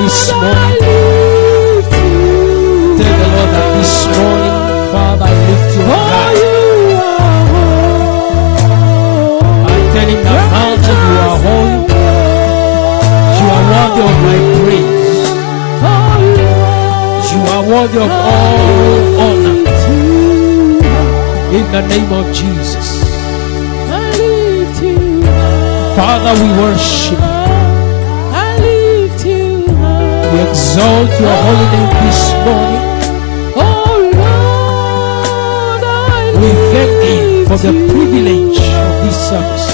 this morning. Tell the Lord that this morning, Father, I lift you high. I tell him that, Father, you are holy. You are worthy of my praise. You are worthy of all honor. In the name of Jesus. Father, we worship you. We exalt your holy name this morning. We thank you for the privilege of this service.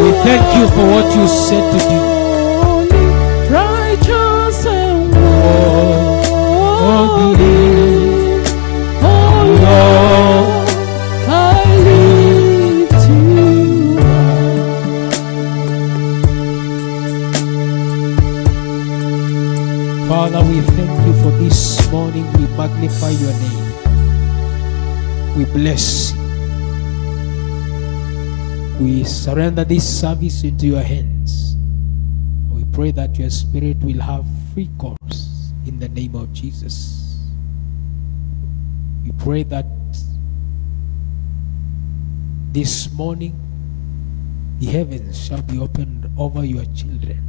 We thank you for what you said to do. Father, we thank you for this morning. We magnify your name. We bless you. We surrender this service into your hands. We pray that your spirit will have free course in the name of Jesus. We pray that this morning the heavens shall be opened over your children.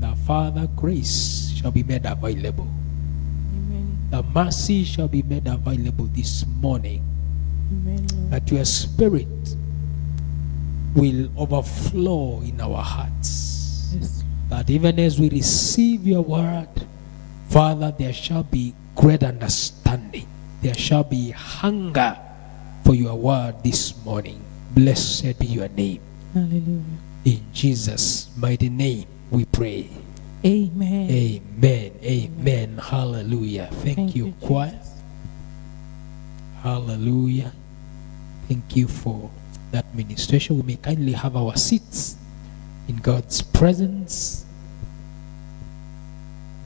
The Father, grace shall be made available. Amen. The mercy shall be made available this morning. Amen. That your spirit will overflow in our hearts. Yes. That even as we receive your word, Father, there shall be great understanding. There shall be hunger for your word this morning. Blessed be your name. Hallelujah. In Jesus' mighty name we pray. Amen. Amen. Amen. Hallelujah. Thank you, choir. Hallelujah. Thank you for that ministration. We may kindly have our seats in God's presence.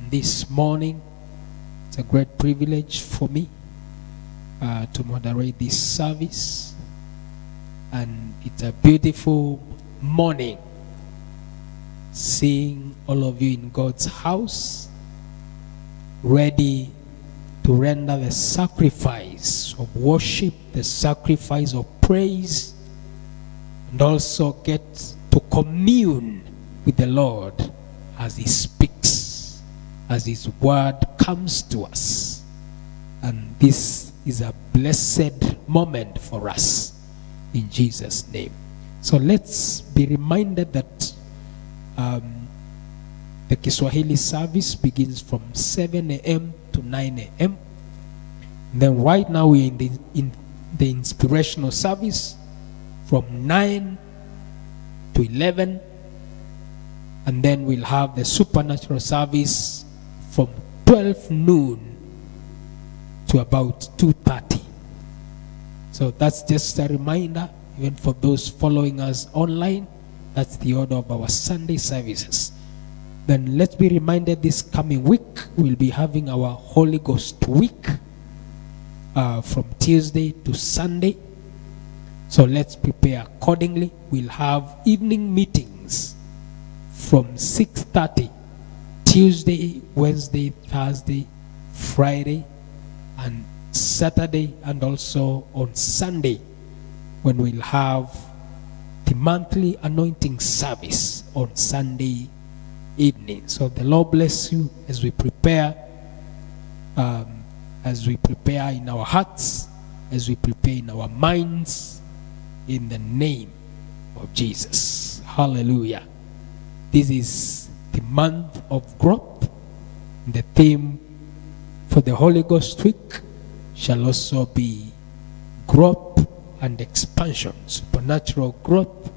This morning, it's a great privilege for me to moderate this service. And it's a beautiful morning seeing all of you in God's house, ready to render the sacrifice of worship, the sacrifice of praise, and also get to commune with the Lord as he speaks, as his word comes to us. And this is a blessed moment for us in Jesus' name. So let's be reminded that the Kiswahili service begins from 7 a.m. to 9 a.m. Then right now we're in the inspirational service from 9 to 11. And then we'll have the supernatural service from 12 noon to about 2:30. So that's just a reminder, even for those following us online. That's the order of our Sunday services. Then let's be reminded this coming week we'll be having our Holy Ghost week from Tuesday to Sunday. So let's prepare accordingly. We'll have evening meetings from 6:30 Tuesday, Wednesday, Thursday, Friday, and Saturday, and also on Sunday, when we'll have the monthly anointing service on Sunday evening. So the Lord bless you as we prepare in our hearts, as we prepare in our minds, in the name of Jesus. Hallelujah. This is the month of growth. The theme for the Holy Ghost week shall also be growth and expansion, supernatural growth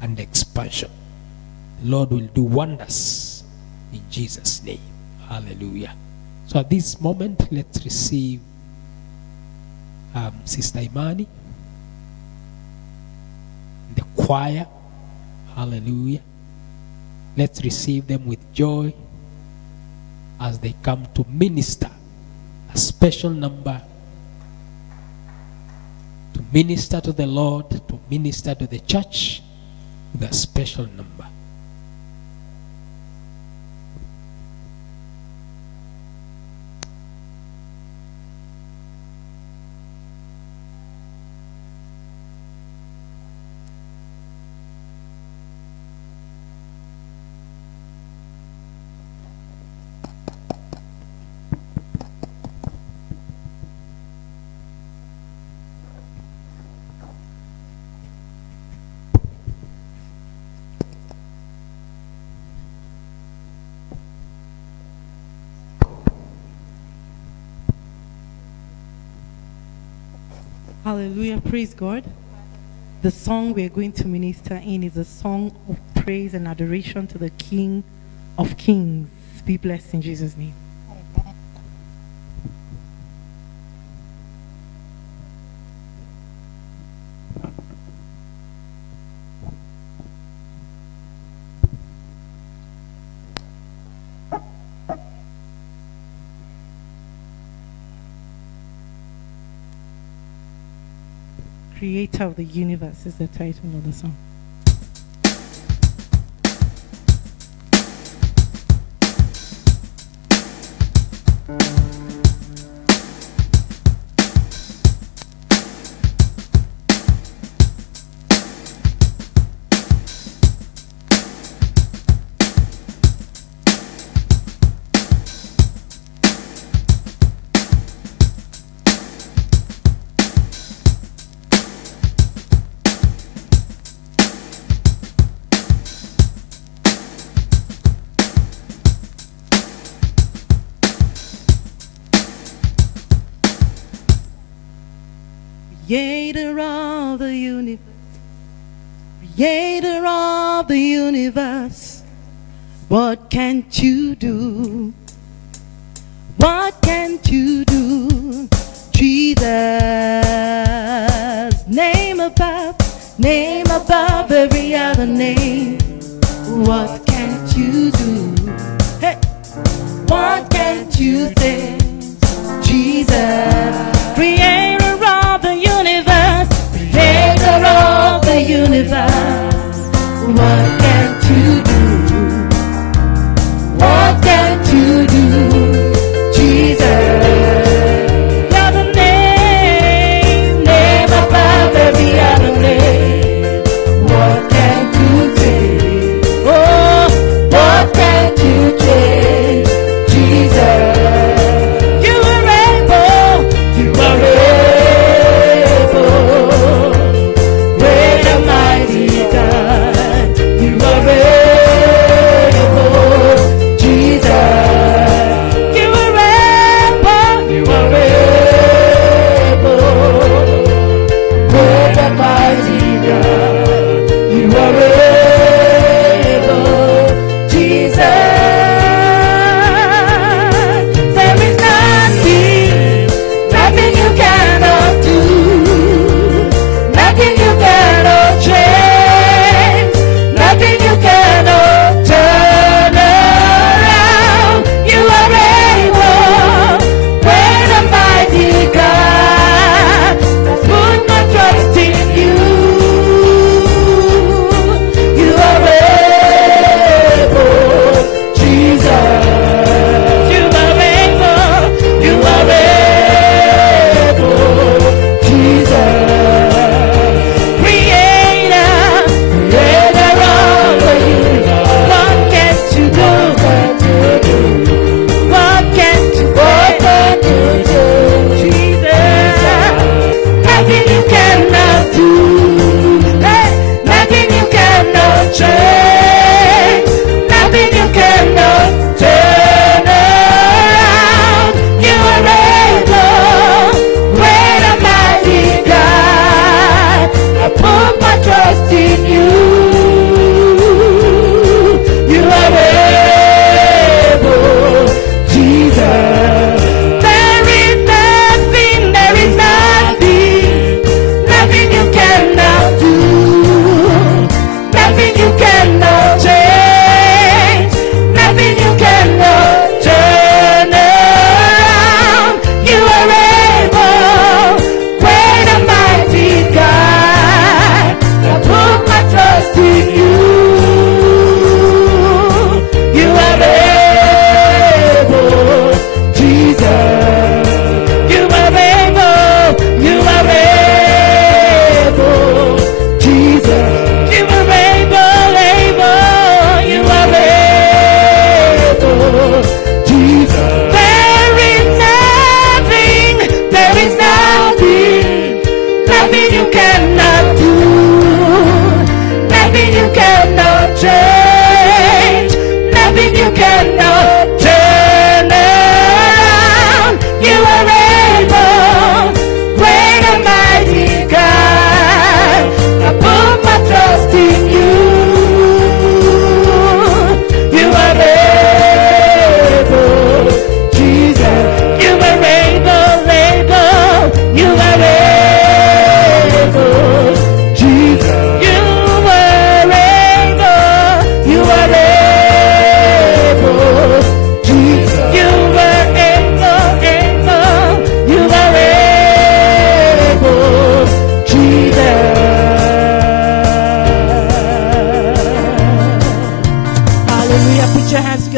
and expansion. The Lord will do wonders in Jesus' name. Hallelujah. So at this moment, let's receive Sister Imani, the choir. Hallelujah. Let's receive them with joy as they come to minister a special number, to minister to the Lord, to minister to the church with a special number. Hallelujah. Praise God. The song we're going to minister in is a song of praise and adoration to the King of Kings. Be blessed in Jesus' name. Creator of the universe is the title of the song. Creator of the universe, creator of the universe, what can't you do? What can't you do? Jesus, name above every other name. What can't you do? Hey, what can't you say? Jesus, creator of the universe, creator of the universe, what can't you do? What can't you do? Jesus, you're the name above every other name. What can't you say? Oh, what can't you change? Jesus, you are able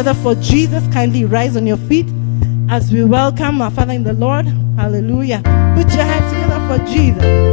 together for Jesus. Kindly rise on your feet as we welcome our Father in the Lord. Hallelujah. Put your hands together for Jesus.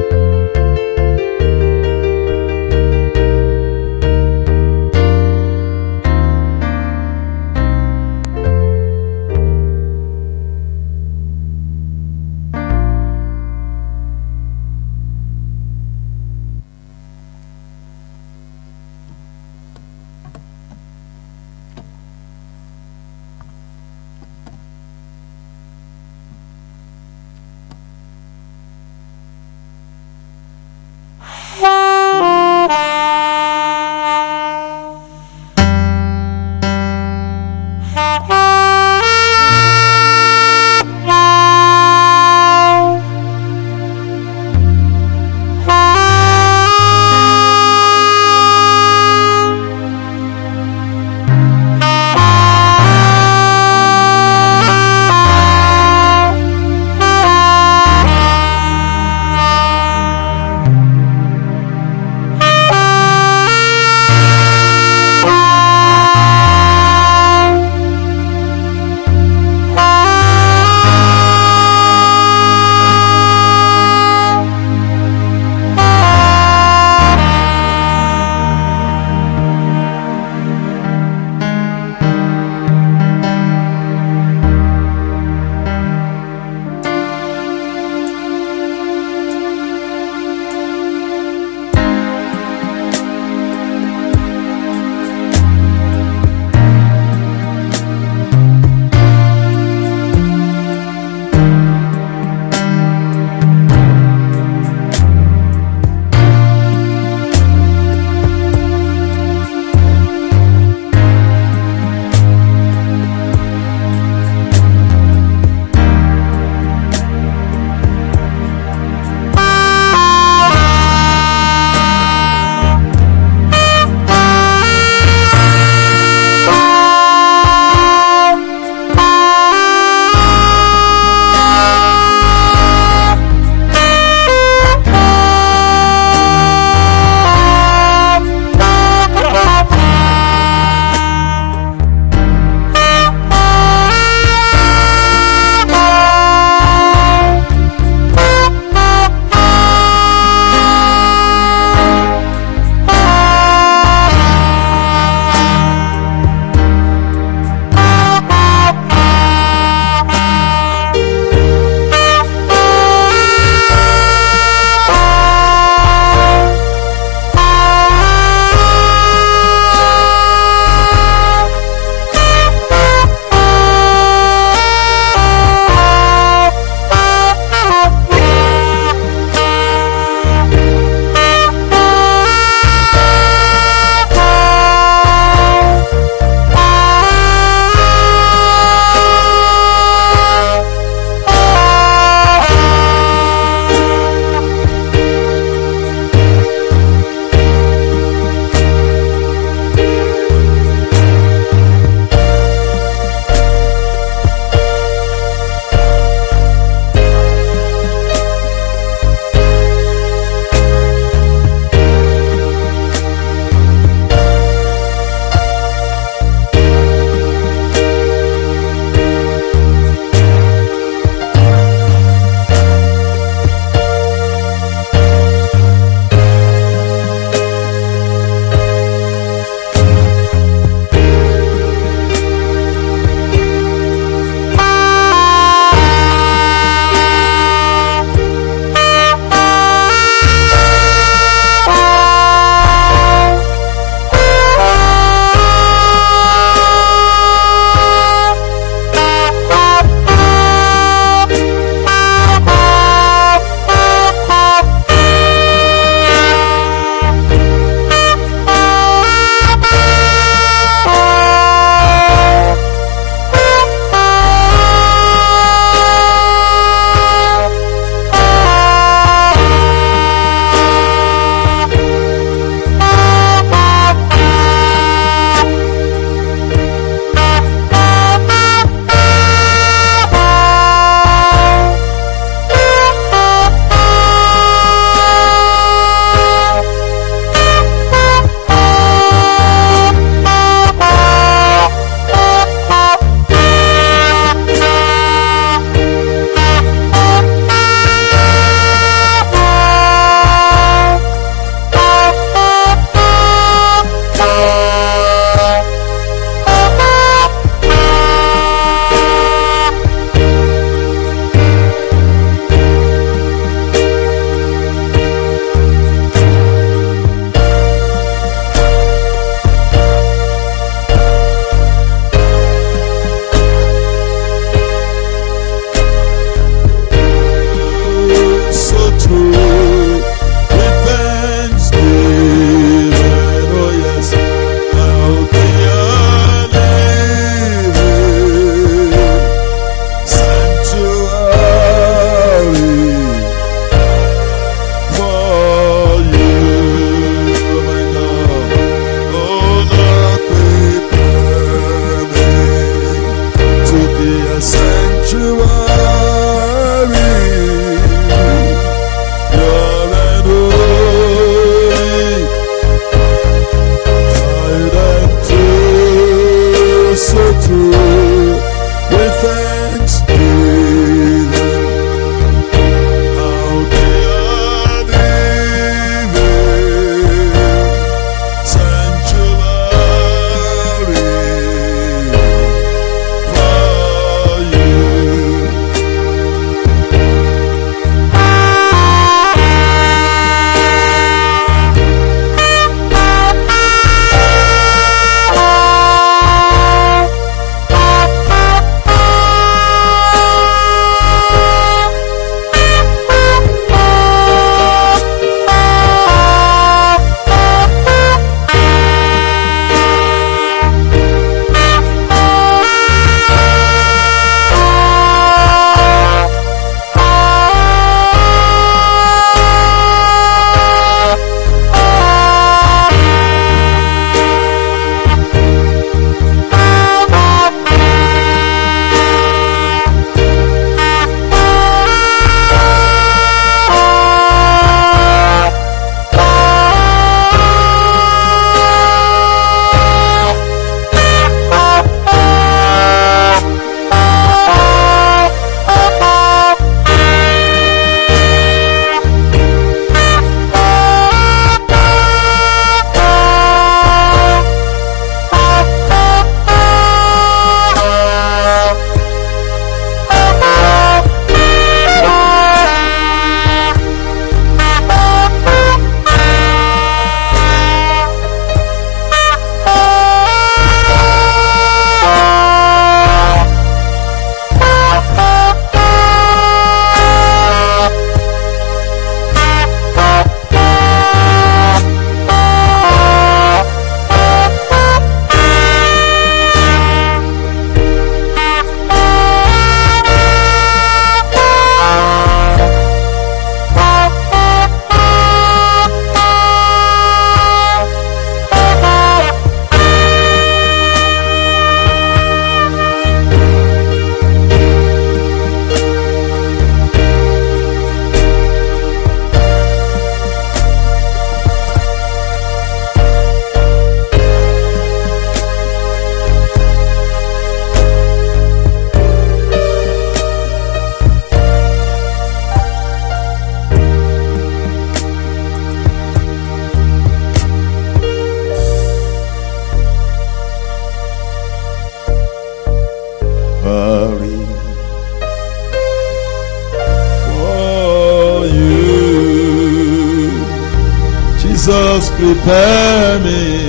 Jesus, prepare me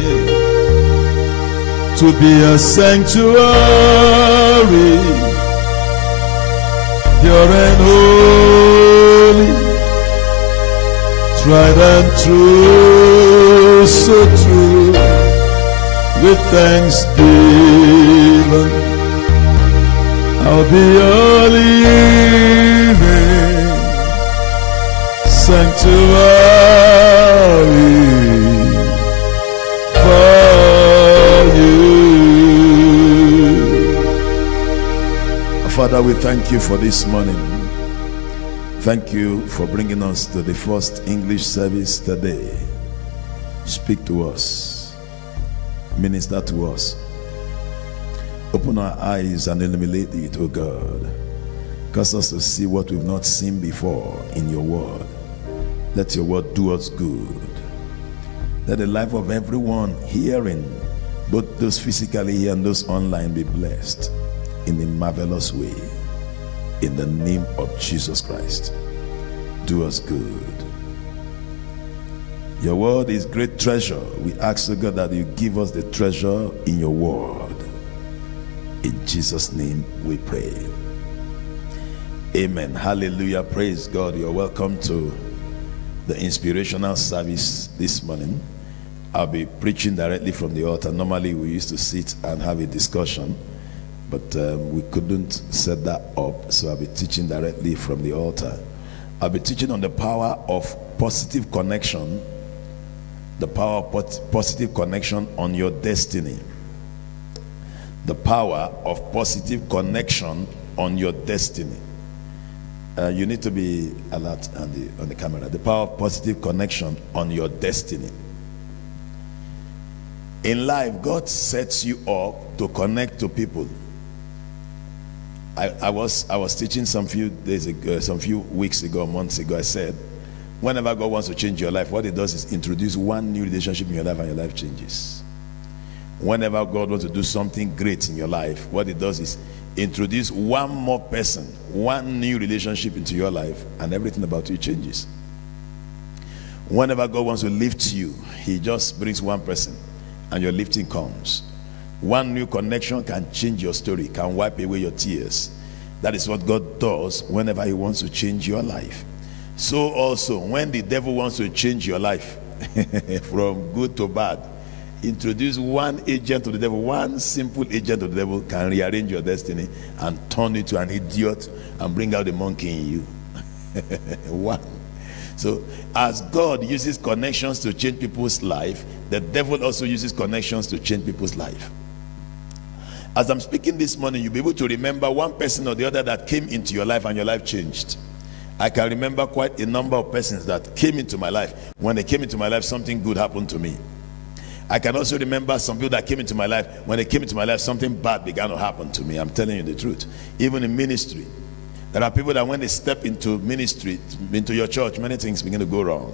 to be a sanctuary, pure and holy, tried and true, so true, with thanksgiving. I'll be a living sanctuary for you. Father, we thank you for this morning. Thank you for bringing us to the first English service today. Speak to us. Minister to us. Open our eyes and illuminate it, O God. Cause us to see what we've not seen before in your word. Let your word do us good. Let the life of everyone hearing, both those physically here and those online, be blessed in a marvelous way. In the name of Jesus Christ. Do us good. Your word is great treasure. We ask, O God, that you give us the treasure in your word. In Jesus' name we pray. Amen. Hallelujah. Praise God. You're welcome to the inspirational service this morning. I'll be preaching directly from the altar. Normally we used to sit and have a discussion, but we couldn't set that up, so I'll be teaching directly from the altar. I'll be teaching on the power of positive connection, the power of positive connection on your destiny. The power of positive connection on your destiny. You need to be alert on the camera. The power of positive connection on your destiny. In life, God sets you up to connect to people. I was teaching some few weeks ago, months ago. I said, whenever God wants to change your life, what He does is introduce one new relationship in your life, and your life changes. Whenever God wants to do something great in your life, what He does is introduce one more person, one new relationship into your life, and everything about you changes. Whenever God wants to lift you, He just brings one person, and your lifting comes. One new connection can change your story, can wipe away your tears. That is what God does whenever He wants to change your life. So also, when the devil wants to change your life from good to bad, introduce one agent to the devil. One simple agent to the devil can rearrange your destiny and turn you to an idiot and bring out the monkey in you. One. So as God uses connections to change people's life, the devil also uses connections to change people's life. As I'm speaking this morning, you'll be able to remember one person or the other that came into your life and your life changed. I can remember quite a number of persons that came into my life. When they came into my life, something good happened to me. I can also remember some people that came into my life. When they came into my life, something bad began to happen to me. I'm telling you the truth. Even in ministry, there are people that when they step into ministry, into your church, many things begin to go wrong.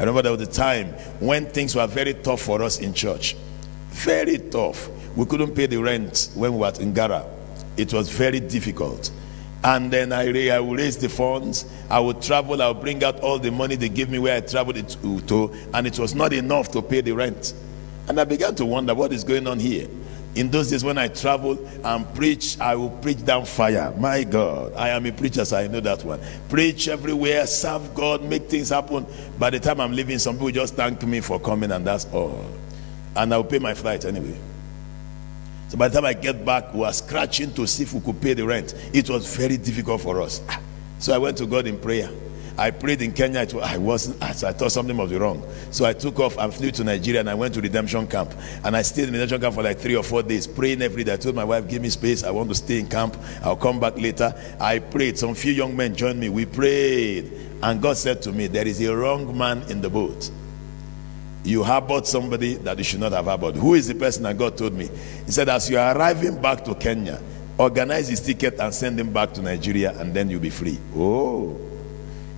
I remember there was a time when things were very tough for us in church. Very tough. We couldn't pay the rent when we were in Ngara. It was very difficult. And then I would raise the funds. I would travel. I would bring out all the money they gave me where I traveled to, and it was not enough to pay the rent. And I began to wonder what is going on here. In those days when I travel and preach, I will preach down fire. My God, I am a preacher, so I know that one. Preach everywhere, serve God, make things happen. By the time I'm leaving, some people just thank me for coming, and that's all. And I'll pay my flight anyway. So by the time I get back, we were scratching to see if we could pay the rent. It was very difficult for us. So I went to God in prayer. I prayed in Kenya. I thought something must be wrong. So I took off and flew to Nigeria, and I went to redemption camp. And I stayed in the redemption camp for like 3 or 4 days, praying every day. I told my wife, give me space. I want to stay in camp. I'll come back later. I prayed. Some few young men joined me. We prayed. And God said to me, there is a wrong man in the boat. You harbored somebody that you should not have harbored. Who is the person that God told me? He said, as you are arriving back to Kenya, organize his ticket and send him back to Nigeria, and then you'll be free. Oh.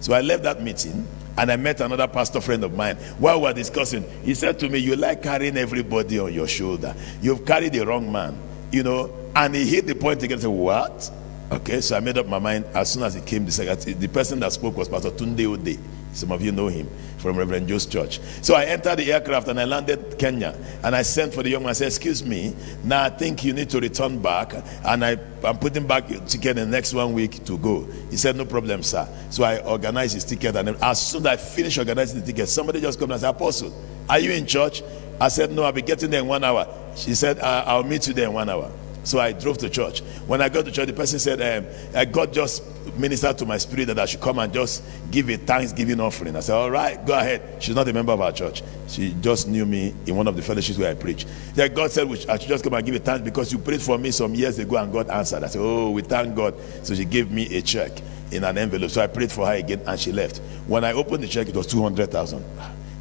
So I left that meeting, and I met another pastor friend of mine. While we were discussing, he said to me, you like carrying everybody on your shoulder. You've carried the wrong man, you know. And he hit the point again and said, what? Okay, so I made up my mind. As soon as he came, the person that spoke was Pastor Tunde Ode. Some of you know him from Reverend Joe's church. So I entered the aircraft and I landed Kenya. And I sent for the young man. I said, excuse me, now I think you need to return back. And I'm putting back your ticket in the next 1 week to go. He said, no problem, sir. So I organized his ticket. And as soon as I finished organizing the ticket, somebody just came and said, Apostle, are you in church? I said, no, I'll be getting there in 1 hour. She said, I'll meet you there in 1 hour. So I drove to church. When I got to church, the person said, God just ministered to my spirit that I should come and just give a thanksgiving offering. I said, all right, go ahead. She's not a member of our church. She just knew me in one of the fellowships where I preach. Then God said, I should just come and give a thanks because you prayed for me some years ago and God answered. I said, oh, we thank God. So she gave me a check in an envelope. So I prayed for her again and she left. When I opened the check, it was 200,000.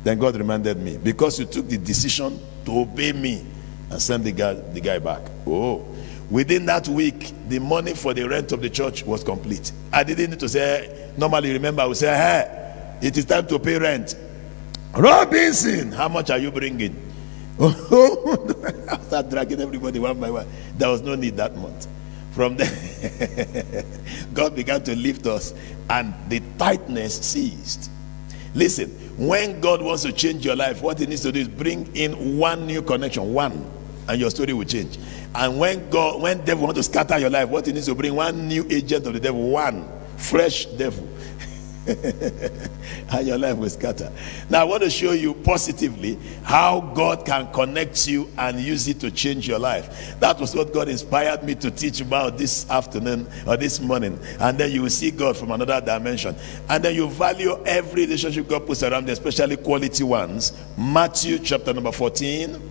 Then God reminded me, because you took the decision to obey me and send the guy back. Oh. Within that week, the money for the rent of the church was complete. I didn't need to say, normally remember, I would say, hey, it is time to pay rent. Robinson, how much are you bringing? I started dragging everybody one by one. There was no need that month. From there, God began to lift us and the tightness ceased. Listen, when God wants to change your life, what he needs to do is bring in one new connection, one, and your story will change. And when devil wants to scatter your life, what he needs to bring one new agent of the devil, one fresh devil, and your life will scatter. Now I want to show you positively how God can connect you and use it to change your life. That was what God inspired me to teach about this afternoon or this morning. And then you will see God from another dimension. And then you value every relationship God puts around you, especially quality ones. Matthew chapter number 14.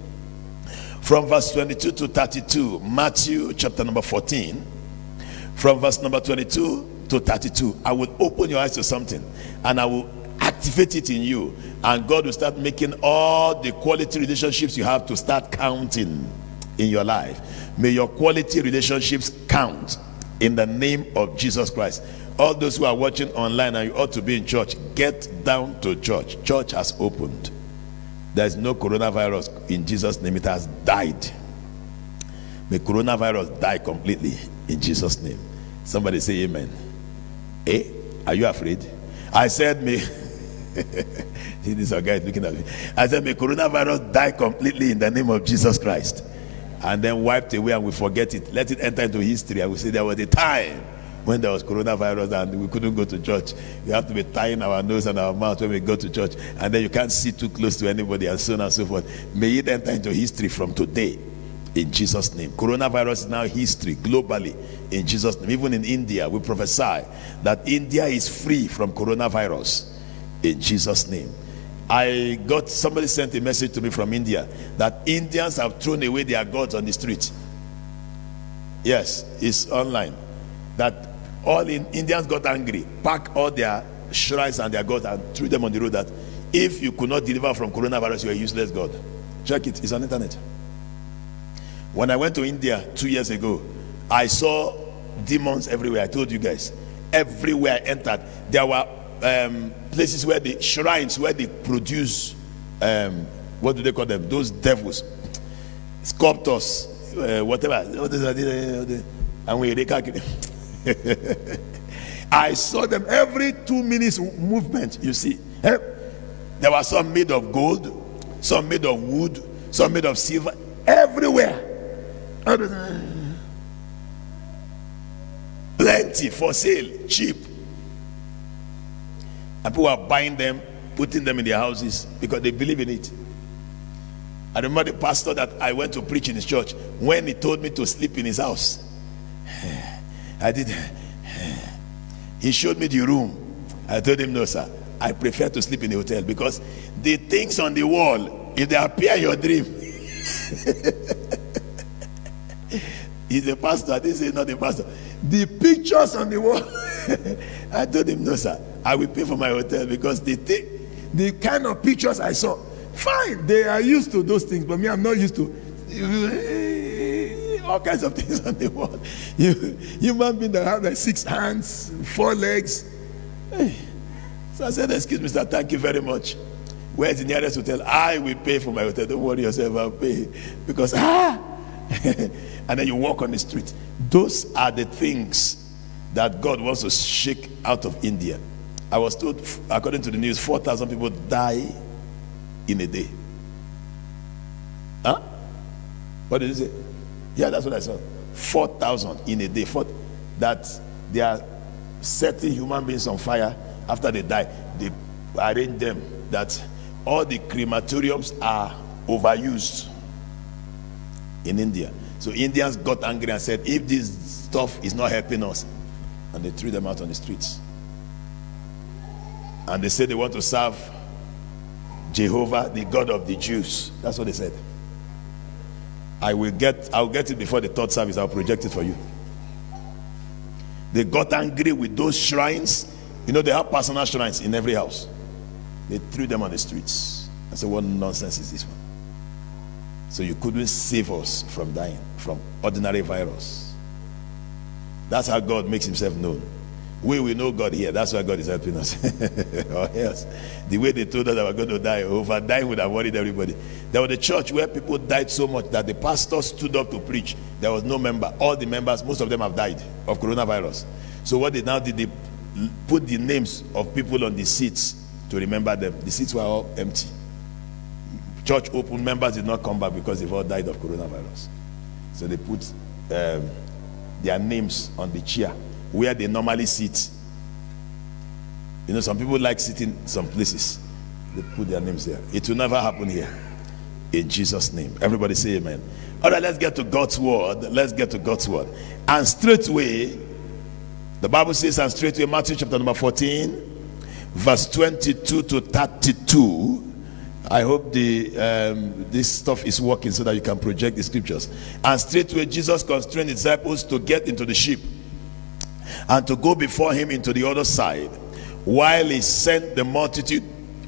From verse 22 to 32, Matthew chapter number 14, from verse number 22 to 32, I will open your eyes to something and I will activate it in you, and God will start making all the quality relationships you have to start counting in your life. May your quality relationships count in the name of Jesus Christ. All those who are watching online and you ought to be in church, get down to church. Church has opened. There is no coronavirus in Jesus' name. It has died. May coronavirus die completely in Jesus' name. Somebody say amen. Eh? Are you afraid? I said may see, this guy is looking at me. I said may coronavirus die completely in the name of Jesus Christ. And then wiped away and we forget it. Let it enter into history. I will say there was a time when there was coronavirus and we couldn't go to church. We have to be tying our nose and our mouth when we go to church, and then you can't sit too close to anybody, and so on and so forth. May it enter into history from today in Jesus' name. Coronavirus is now history globally in Jesus' name. Even in India, we prophesy that India is free from coronavirus in Jesus' name. Somebody sent a message to me from India that Indians have thrown away their gods on the street. Yes, it's online. That all Indians got angry, packed all their shrines and their gods and threw them on the road, that if you could not deliver from coronavirus, you are a useless God. Check it, it's on the internet. When I went to India 2 years ago, I saw demons everywhere. I told you guys, everywhere I entered, there were places where the shrines where they produce what do they call them? Those devils, sculptors, whatever. And we I saw them every 2 minutes movement. You see, there were some made of gold, some made of wood, some made of silver, everywhere. Plenty for sale, cheap. And people are buying them, putting them in their houses because they believe in it. I remember the pastor that I went to preach in his church, when he told me to sleep in his house, I did. He showed me the room. I told him, no, sir, I prefer to sleep in the hotel because the things on the wall, if they appear in your dream, he's a pastor. This is not a pastor. The pictures on the wall, I told him, no, sir, I will pay for my hotel because the kind of pictures I saw, fine, they are used to those things, but me, I'm not used to all kinds of things on the wall. Human being that have like 6 hands, 4 legs. Hey. So I said, excuse me, sir, thank you very much. Where's the nearest hotel? I will pay for my hotel. Don't worry yourself, I'll pay. Because, and then you walk on the street. Those are the things that God wants to shake out of India. I was told, according to the news, 4,000 people die in a day. Huh? What did you say? Yeah, that's what I saw. 4,000 in a day. That they are setting human beings on fire after they die. They arrange them that all the crematoriums are overused in India. So Indians got angry and said, if this stuff is not helping us, and they threw them out on the streets. And they said they want to serve Jehovah, the God of the Jews. That's what they said. I'll get it before the third service. I'll project it for you. They got angry with those shrines. You know, they have personal shrines in every house. They threw them on the streets. I said, what nonsense is this one? So you couldn't save us from dying from ordinary virus. That's how God makes himself known. We know God here. That's why God is helping us. Oh, yes. The way they told us that we're going to die, over dying would have worried everybody. There was a church where people died so much that the pastor stood up to preach. There was no member. All the members, most of them have died of coronavirus. So what they now did, they put the names of people on the seats to remember them. The seats were all empty. Church open, members did not come back because they've all died of coronavirus. So they put their names on the chair where they normally sit. You know, some people like sitting some places. They put their names there. It will never happen here. In Jesus' name. Everybody say amen. All right, let's get to God's word. Let's get to God's word. And straightway, the Bible says, and straightway, Matthew chapter number 14, verse 22 to 32. I hope this stuff is working so that you can project the scriptures. And straightway Jesus constrained his disciples to get into the ship and to go before him into the other side, while he sent the multitude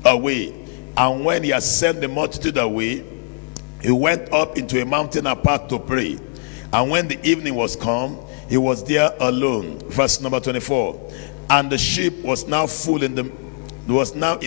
away. And when he had sent the multitude away, he went up into a mountain apart to pray. And when the evening was come, he was there alone. Verse number 24. And the ship was now in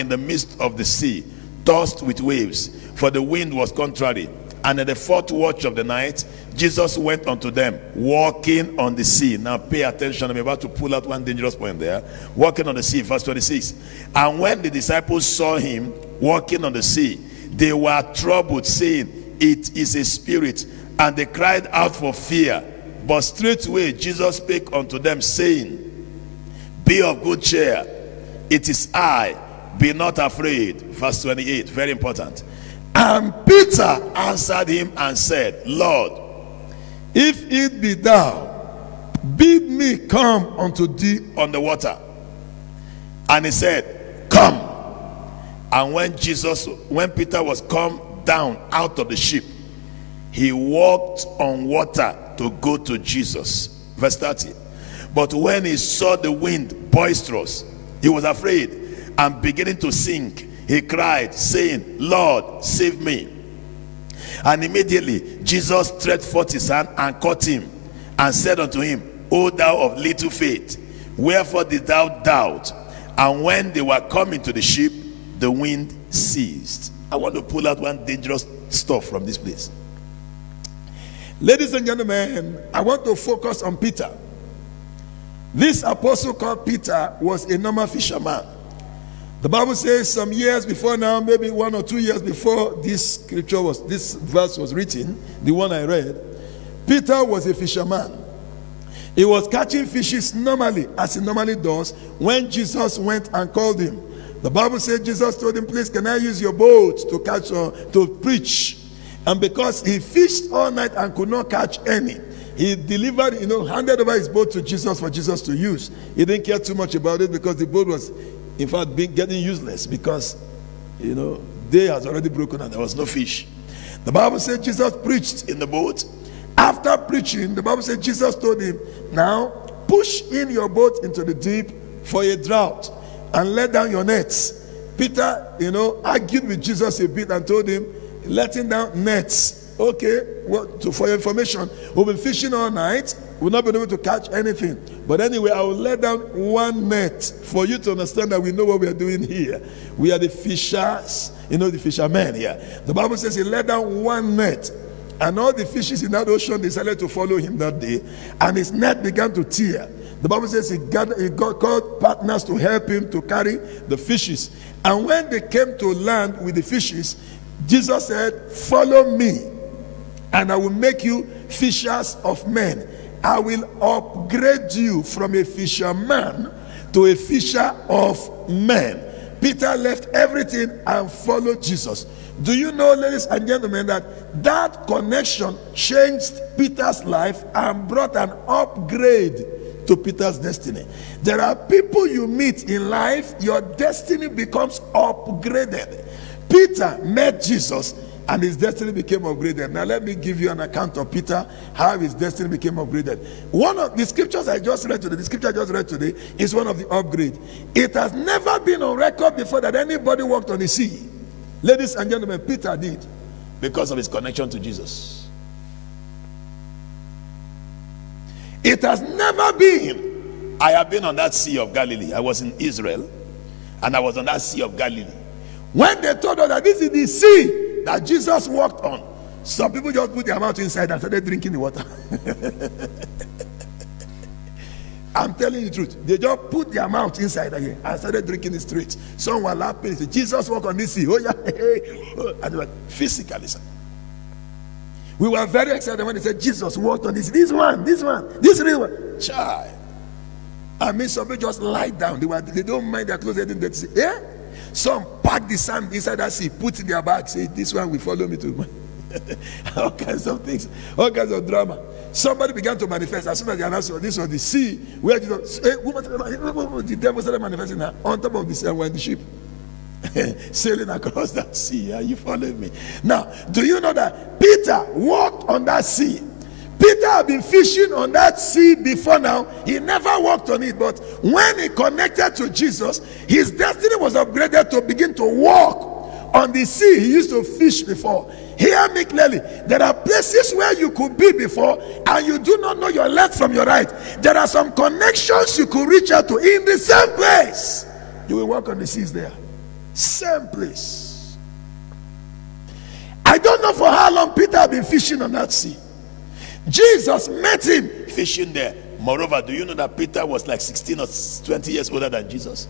the midst of the sea, tossed with waves, for the wind was contrary. And at the fourth watch of the night, Jesus went unto them, walking on the sea. Now pay attention, I'm about to pull out one dangerous point there. Walking on the sea, verse 26. And when the disciples saw him walking on the sea, they were troubled, saying, it is a spirit. And they cried out for fear. But straightway Jesus spake unto them, saying, be of good cheer, it is I, be not afraid. Verse 28, very important. And Peter answered him and said, Lord, if it be thou, bid me come unto thee on the water. And he said, come. And when Peter was come down out of the ship, he walked on water to go to Jesus. Verse 30. But when he saw the wind boisterous, he was afraid, and beginning to sink, he cried, saying, Lord, save me. And immediately Jesus stretched forth his hand and caught him, and said unto him, O thou of little faith, wherefore didst thou doubt? And when they were coming to the ship, the wind ceased. I want to pull out one dangerous stuff from this place. Ladies and gentlemen, I want to focus on Peter. This apostle called Peter was a normal fisherman. The Bible says some years before now, maybe 1 or 2 years before this verse was written, the one I read, Peter was a fisherman. He was catching fishes normally, as he normally does, when Jesus went and called him. The Bible says Jesus told him, please, can I use your boat to preach? And because he fished all night and could not catch any, he delivered, handed over his boat to Jesus for Jesus to use. He didn't care too much about it because the boat was, in fact, getting useless because, day has already broken and there was no fish. The Bible says Jesus preached in the boat. After preaching, the Bible says Jesus told him, now push in your boat into the deep for a drought and let down your nets. Peter, argued with Jesus a bit and told him, letting down nets. Okay, for your information, we'll be fishing all night. We'll not be able to catch anything. But anyway, I will let down one net for you to understand that we know what we are doing here. We are the fishers, the fishermen here. The Bible says he let down one net. And all the fishes in that ocean decided to follow him that day. And his net began to tear. The Bible says he got called partners to help him to carry the fishes. And when they came to land with the fishes, Jesus said, follow me, and I will make you fishers of men. I will upgrade you from a fisherman to a fisher of men. Peter left everything and followed Jesus. Do you know, ladies and gentlemen, that connection changed Peter's life and brought an upgrade to Peter's destiny? There are people you meet in life, your destiny becomes upgraded. Peter met Jesus and his destiny became upgraded. Now let me give you an account of Peter, how his destiny became upgraded. One of the scriptures I just read today, the scripture I just read today, is one of the upgrades. It has never been on record before that anybody walked on the sea. Ladies and gentlemen, Peter did, because of his connection to Jesus. It has never been. I have been on that Sea of Galilee. I was in Israel, and I was on that Sea of Galilee. When they told us that this is the sea that Jesus walked on, some people just put their mouth inside and started drinking the water. I'm telling you the truth. They just put their mouth inside again and started drinking it straight. Some were laughing. Said, Jesus walked on this sea. Oh yeah, and they were physically. We were very excited when they said Jesus walked on this. This one, this river. Child. I mean, some people just lie down. They don't mind their clothes. They didn't say, yeah. Some pack the sand inside that sea, put in their bag, say, this one will follow me to. All kinds of things, all kinds of drama. Somebody began to manifest as soon as they announced this was the sea where Jesus, the devil started manifesting on top of the sea and we're in the ship. Sailing across that sea. Are you following me? Now, do you know that Peter walked on that sea? Peter had been fishing on that sea before now. He never walked on it, but when he connected to Jesus, his destiny was upgraded to begin to walk on the sea. He used to fish before. Hear me clearly. There are places where you could be before and you do not know your left from your right. There are some connections you could reach out to in the same place. You will walk on the seas there. Same place. I don't know for how long Peter had been fishing on that sea. Jesus met him fishing there. Moreover, do you know that Peter was like 16 or 20 years older than Jesus?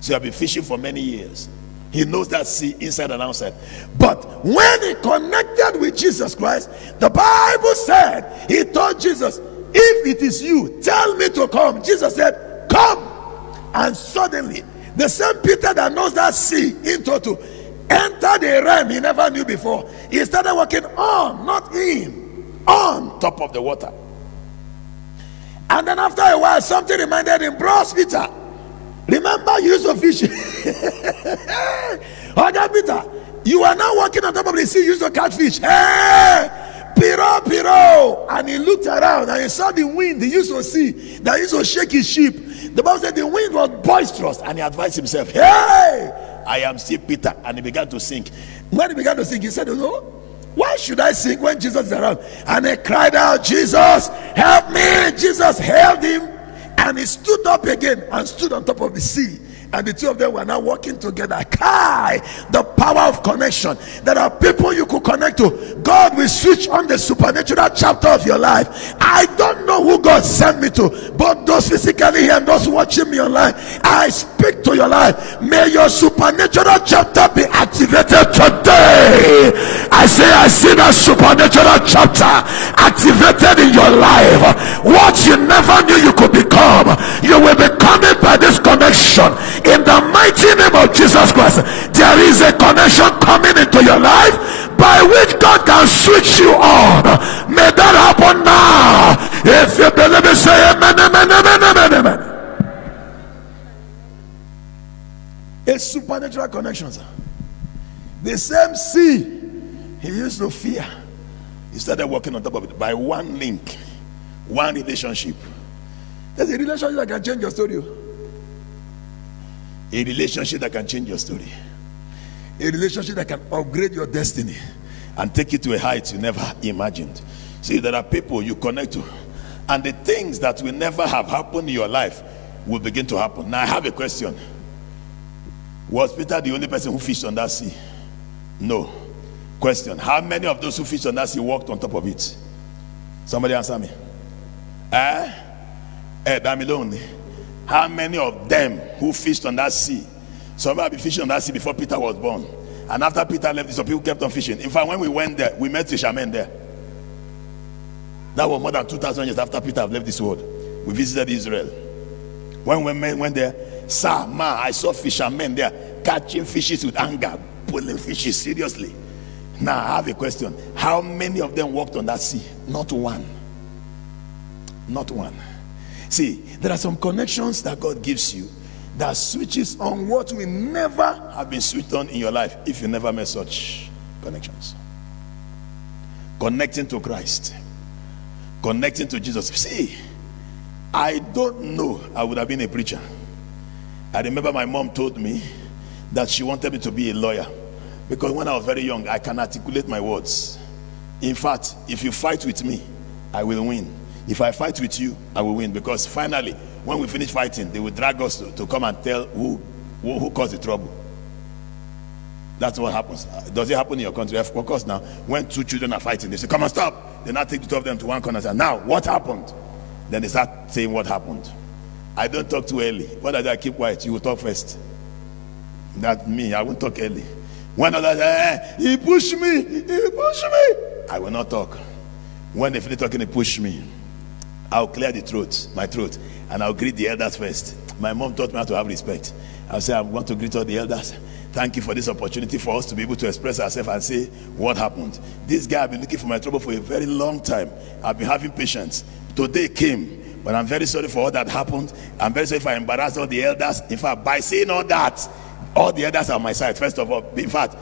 So he had been fishing for many years. He knows that sea inside and outside. But when he connected with Jesus Christ, the Bible said, he told Jesus, if it is you, tell me to come. Jesus said, come. And suddenly, the same Peter that knows that sea in total entered a realm he never knew before. He started walking on, not in, on top of the water. And then after a while, something reminded him, bros, Peter, remember you used to fish. Okay, Peter, you are now walking on top of the sea, you used to catch fish. Hey, Piro. And he looked around and he saw the wind he used to see that used to shake his ship. The Bible said the wind was boisterous, and he advised himself, hey, I am still Peter. And he began to sink. When he began to sink, he said, no, why should I sink when Jesus is around? And he cried out, Jesus, help me. Jesus held him, and he stood up again and stood on top of the sea. And the two of them were now walking together. Kai, the power of connection. There are people you could connect to. God will switch on the supernatural chapter of your life. I don't know who God sent me to, but those physically here and those watching me online, I speak to your life. May your supernatural chapter be activated today. I see that supernatural chapter activated in your life. What you never knew you could become, you will become it by this connection. In the mighty name of Jesus Christ, there is a connection coming into your life by which God can switch you on. May that happen now. If you believe it, say amen, amen, amen, amen, amen. A supernatural connection, sir. The same sea he used to fear, he started walking on top of it by one link, one relationship. There's a relationship that can change your story. A relationship that can change your story. A relationship that can upgrade your destiny and take you to a height you never imagined. See, there are people you connect to, and the things that will never have happened in your life will begin to happen. Now I have a question. Was Peter the only person who fished on that sea? No. Question. How many of those who fished on that sea walked on top of it? Somebody answer me. Damilone, how many of them who fished on that sea? Somebody been fishing on that sea before Peter was born. And after Peter left, some people kept on fishing. In fact, when we went there, we met fishermen there. That was more than 2,000 years after Peter left this world. We visited Israel. When we went there, sir, ma, I saw fishermen there catching fishes with anger, pulling fishes seriously. Now I have a question. How many of them walked on that sea? Not one. Not one. See, there are some connections that God gives you that switches on what will never have been switched on in your life if you never made such connections. Connecting to Christ. Connecting to Jesus. See, I don't know I would have been a preacher. I remember my mom told me that she wanted me to be a lawyer because when I was very young, I can articulate my words. In fact, if you fight with me, I will win. If I fight with you, I will win, because finally, when we finish fighting, they will drag us to come and tell who caused the trouble. That's what happens. Does it happen in your country? Of course. Now, when two children are fighting, they say, come and stop. They now take the two of them to one corner and say, now, what happened? Then they start saying what happened. I don't talk too early. What I keep quiet? You will talk first. That's me. I won't talk early. When others say, he pushed me, he pushed me, I will not talk. When they finish talking, he pushed me, I'll clear the throat, my throat, and I'll greet the elders first. My mom taught me how to have respect. I'll say, I want to greet all the elders. Thank you for this opportunity for us to be able to express ourselves and say what happened. This guy, I've been looking for my trouble for a very long time. I've been having patience. Today came, but I'm very sorry for all that happened. I'm very sorry if I embarrassed all the elders. In fact, by saying all that, all the elders are on my side, first of all. In fact,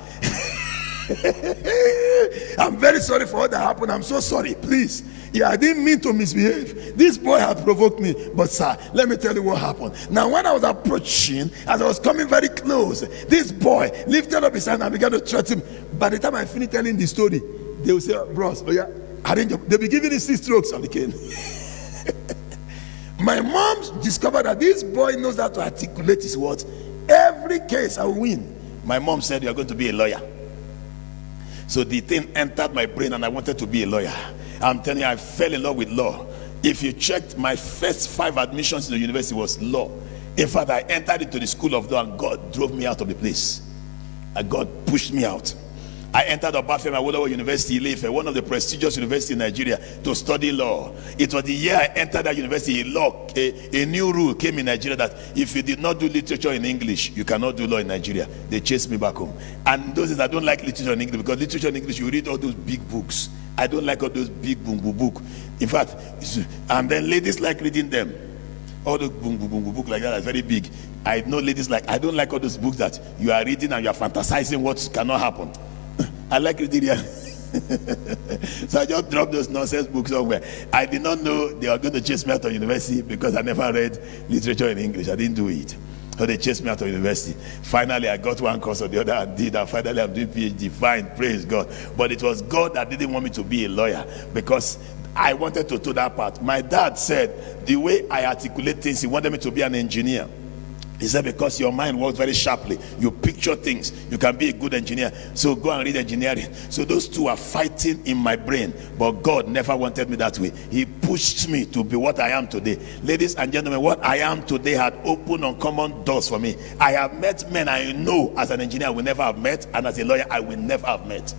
I'm very sorry for all that happened. I'm so sorry, please. Yeah, I didn't mean to misbehave. This boy had provoked me. But sir, let me tell you what happened. Now when I was approaching, as I was coming very close, this boy lifted up his hand and began to threaten him. By the time I finished telling the story, they would say, bros, oh yeah, they'll be giving him 6 strokes on the cane. My mom discovered that this boy knows how to articulate his words. Every case I will win. My mom said, you're going to be a lawyer. So the thing entered my brain and I wanted to be a lawyer. I'm telling you, I fell in love with law. If you checked, my first 5 admissions to the university was law. In fact, I entered into the school of law and God drove me out of the place. And God pushed me out. I entered Obafemi Awolowo University, Ile-Ife, one of the prestigious universities in Nigeria, to study law. It was the year I entered that university, a new rule came in Nigeria that if you did not do literature in English, you cannot do law in Nigeria. They chased me back home. And those days I don't like literature in English, because literature in English, you read all those big books. I don't like all those big boom boom book. In fact, and then ladies like reading them. All those boom boom boom book like that is very big. I know ladies like, I don't like all those books that you are reading and you are fantasizing what cannot happen. I like reading here. So I just dropped those nonsense books somewhere. I did not know they were going to chase me out of university because I never read literature in English. I didn't do it. So they chased me out of university. Finally, I got one course or the other and did, and finally I'm doing PhD. Fine, praise God. But it was God that didn't want me to be a lawyer, because I wanted to do that part. My dad said the way I articulate things, he wanted me to be an engineer. He said, because your mind works very sharply, you picture things, you can be a good engineer. So go and read engineering. So those two are fighting in my brain, but God never wanted me that way. He pushed me to be what I am today. Ladies and gentlemen, what I am today had opened uncommon doors for me. I have met men I know as an engineer I will never have met, and as a lawyer I will never have met.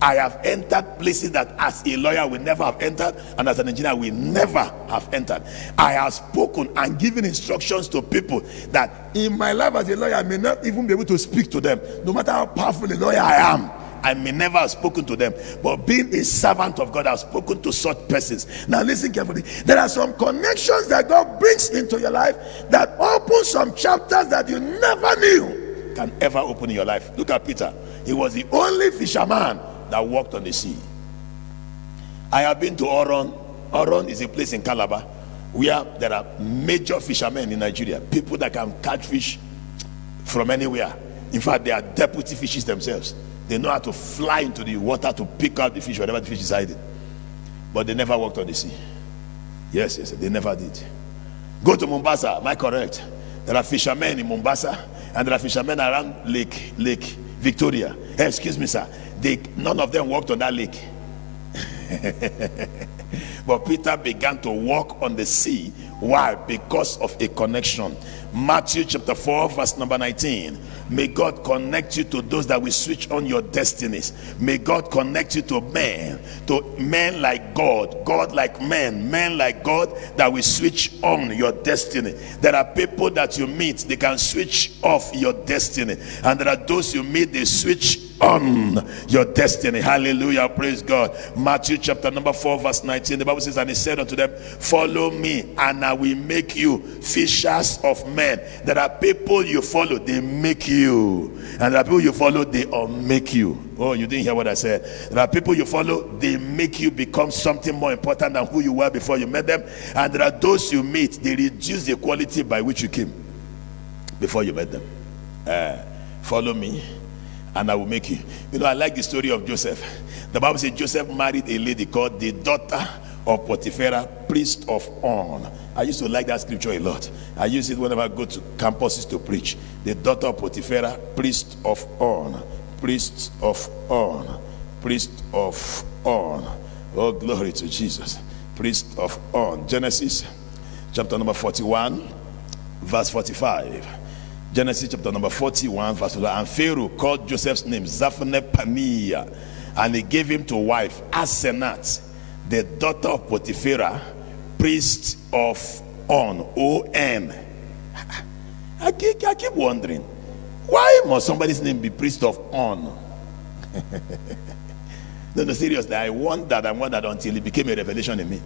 I have entered places that as a lawyer will never have entered, and as an engineer will never have entered. I have spoken and given instructions to people that in my life as a lawyer I may not even be able to speak to them. No matter how powerful a lawyer I am, I may never have spoken to them. But being a servant of God, I've spoken to such persons. Now listen carefully. There are some connections that God brings into your life that open some chapters that you never knew can ever open in your life. Look at Peter. He was the only fisherman that walked on the sea. I have been to Oron. Oron is a place in Calabar where there are major fishermen in Nigeria, people that can catch fish from anywhere. In fact, they are deputy fishes themselves. They know how to fly into the water to pick out the fish wherever the fish is hiding. But they never walked on the sea. Yes, they never did. Go to Mombasa, am I correct? There are fishermen in Mombasa, and there are fishermen around Lake Victoria. Hey, excuse me, sir. None of them walked on that lake. But Peter began to walk on the sea Why? Because of a connection. Matthew chapter 4 verse number 19. May God connect you to those that will switch on your destinies. May God connect you to men like God, God like men like God, that will switch on your destiny. There are people that you meet, they can switch off your destiny, and there are those you meet, they switch on your destiny. Hallelujah, praise God. Matthew chapter number 4 verse 19, the Bible says, and he said unto them, follow me, and I will make you fishers of men. There are people you follow, they make you, and there are people you follow, they unmake you. Oh, you didn't hear what I said. There are people you follow, they make you become something more important than who you were before you met them, and there are those you meet, they reduce the quality by which you came before you met them. Follow me, and I will make you. You know, I like the story of Joseph. The Bible says Joseph married a lady called the daughter of Potiphar, priest of On. I used to like that scripture a lot. I use it whenever I go to campuses to preach. The daughter of Potiphar, priest of On. Priest of On. Priest of On. Oh, glory to Jesus. Priest of On. Genesis chapter number 41 verse 45. Genesis chapter number 41 verse 45. And Pharaoh called Joseph's name Zaphnath-Paneah, and he gave him to wife Asenath, the daughter of Potiphar, priest of On. O-N. I keep wondering, why must somebody's name be priest of On? No, seriously, I wondered until it became a revelation in me.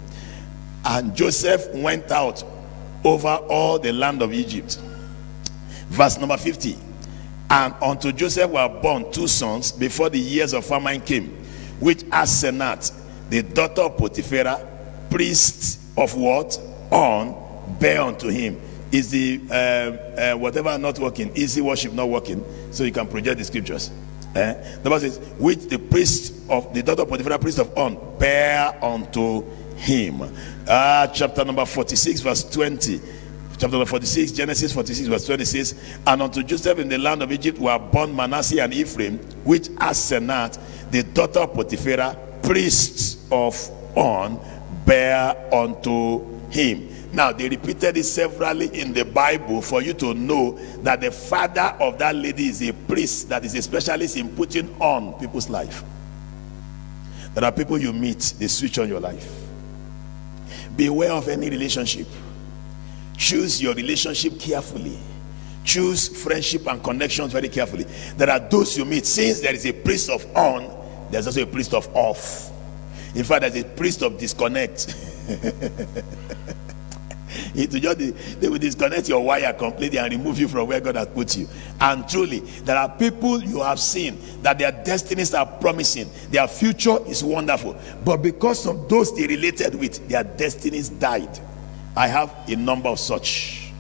And Joseph went out over all the land of Egypt. Verse number 50. And unto Joseph were born 2 sons before the years of famine came, which Asenath, the daughter of Potiphar, priest of what? On, bare unto him. Is the whatever not working? Easy worship not working? So you can project the scriptures. The Bible says, which the priest of the daughter of Potiphar, priest of On, bare unto him. Chapter number 46 verse 20. Chapter number 46, Genesis 46 verse 20 says, and unto Joseph in the land of Egypt were born Manasseh and Ephraim, which Asenath, the daughter of Potiphar, priests of On, bare unto him. Now they repeated it severally in the Bible for you to know that the father of that lady is a priest that is a specialist in putting on people's life. There are people you meet, they switch on your life. Beware of any relationship. Choose your relationship carefully. Choose friendship and connections very carefully. There are those you meet. Since there is a priest of On, there's also a priest of off. In fact, there's a priest of disconnect. They will disconnect your wire completely and remove you from where God has put you. And truly, there are people you have seen that their destinies are promising, their future is wonderful, but because of those they related with, their destinies died. I have a number of such.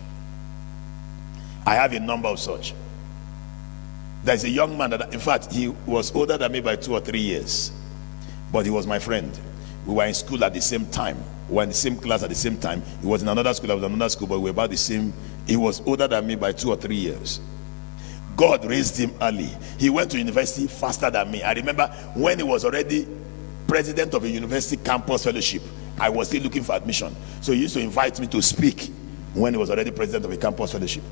There's a young man that, in fact, he was older than me by 2 or 3 years, but he was my friend. We were in school at the same time. We were in the same class at the same time. He was in another school, I was in another school, but we were about the same. He was older than me by 2 or 3 years. God raised him early. He went to university faster than me. I remember when he was already president of a university campus fellowship, I was still looking for admission. So he used to invite me to speak when he was already president of a campus fellowship.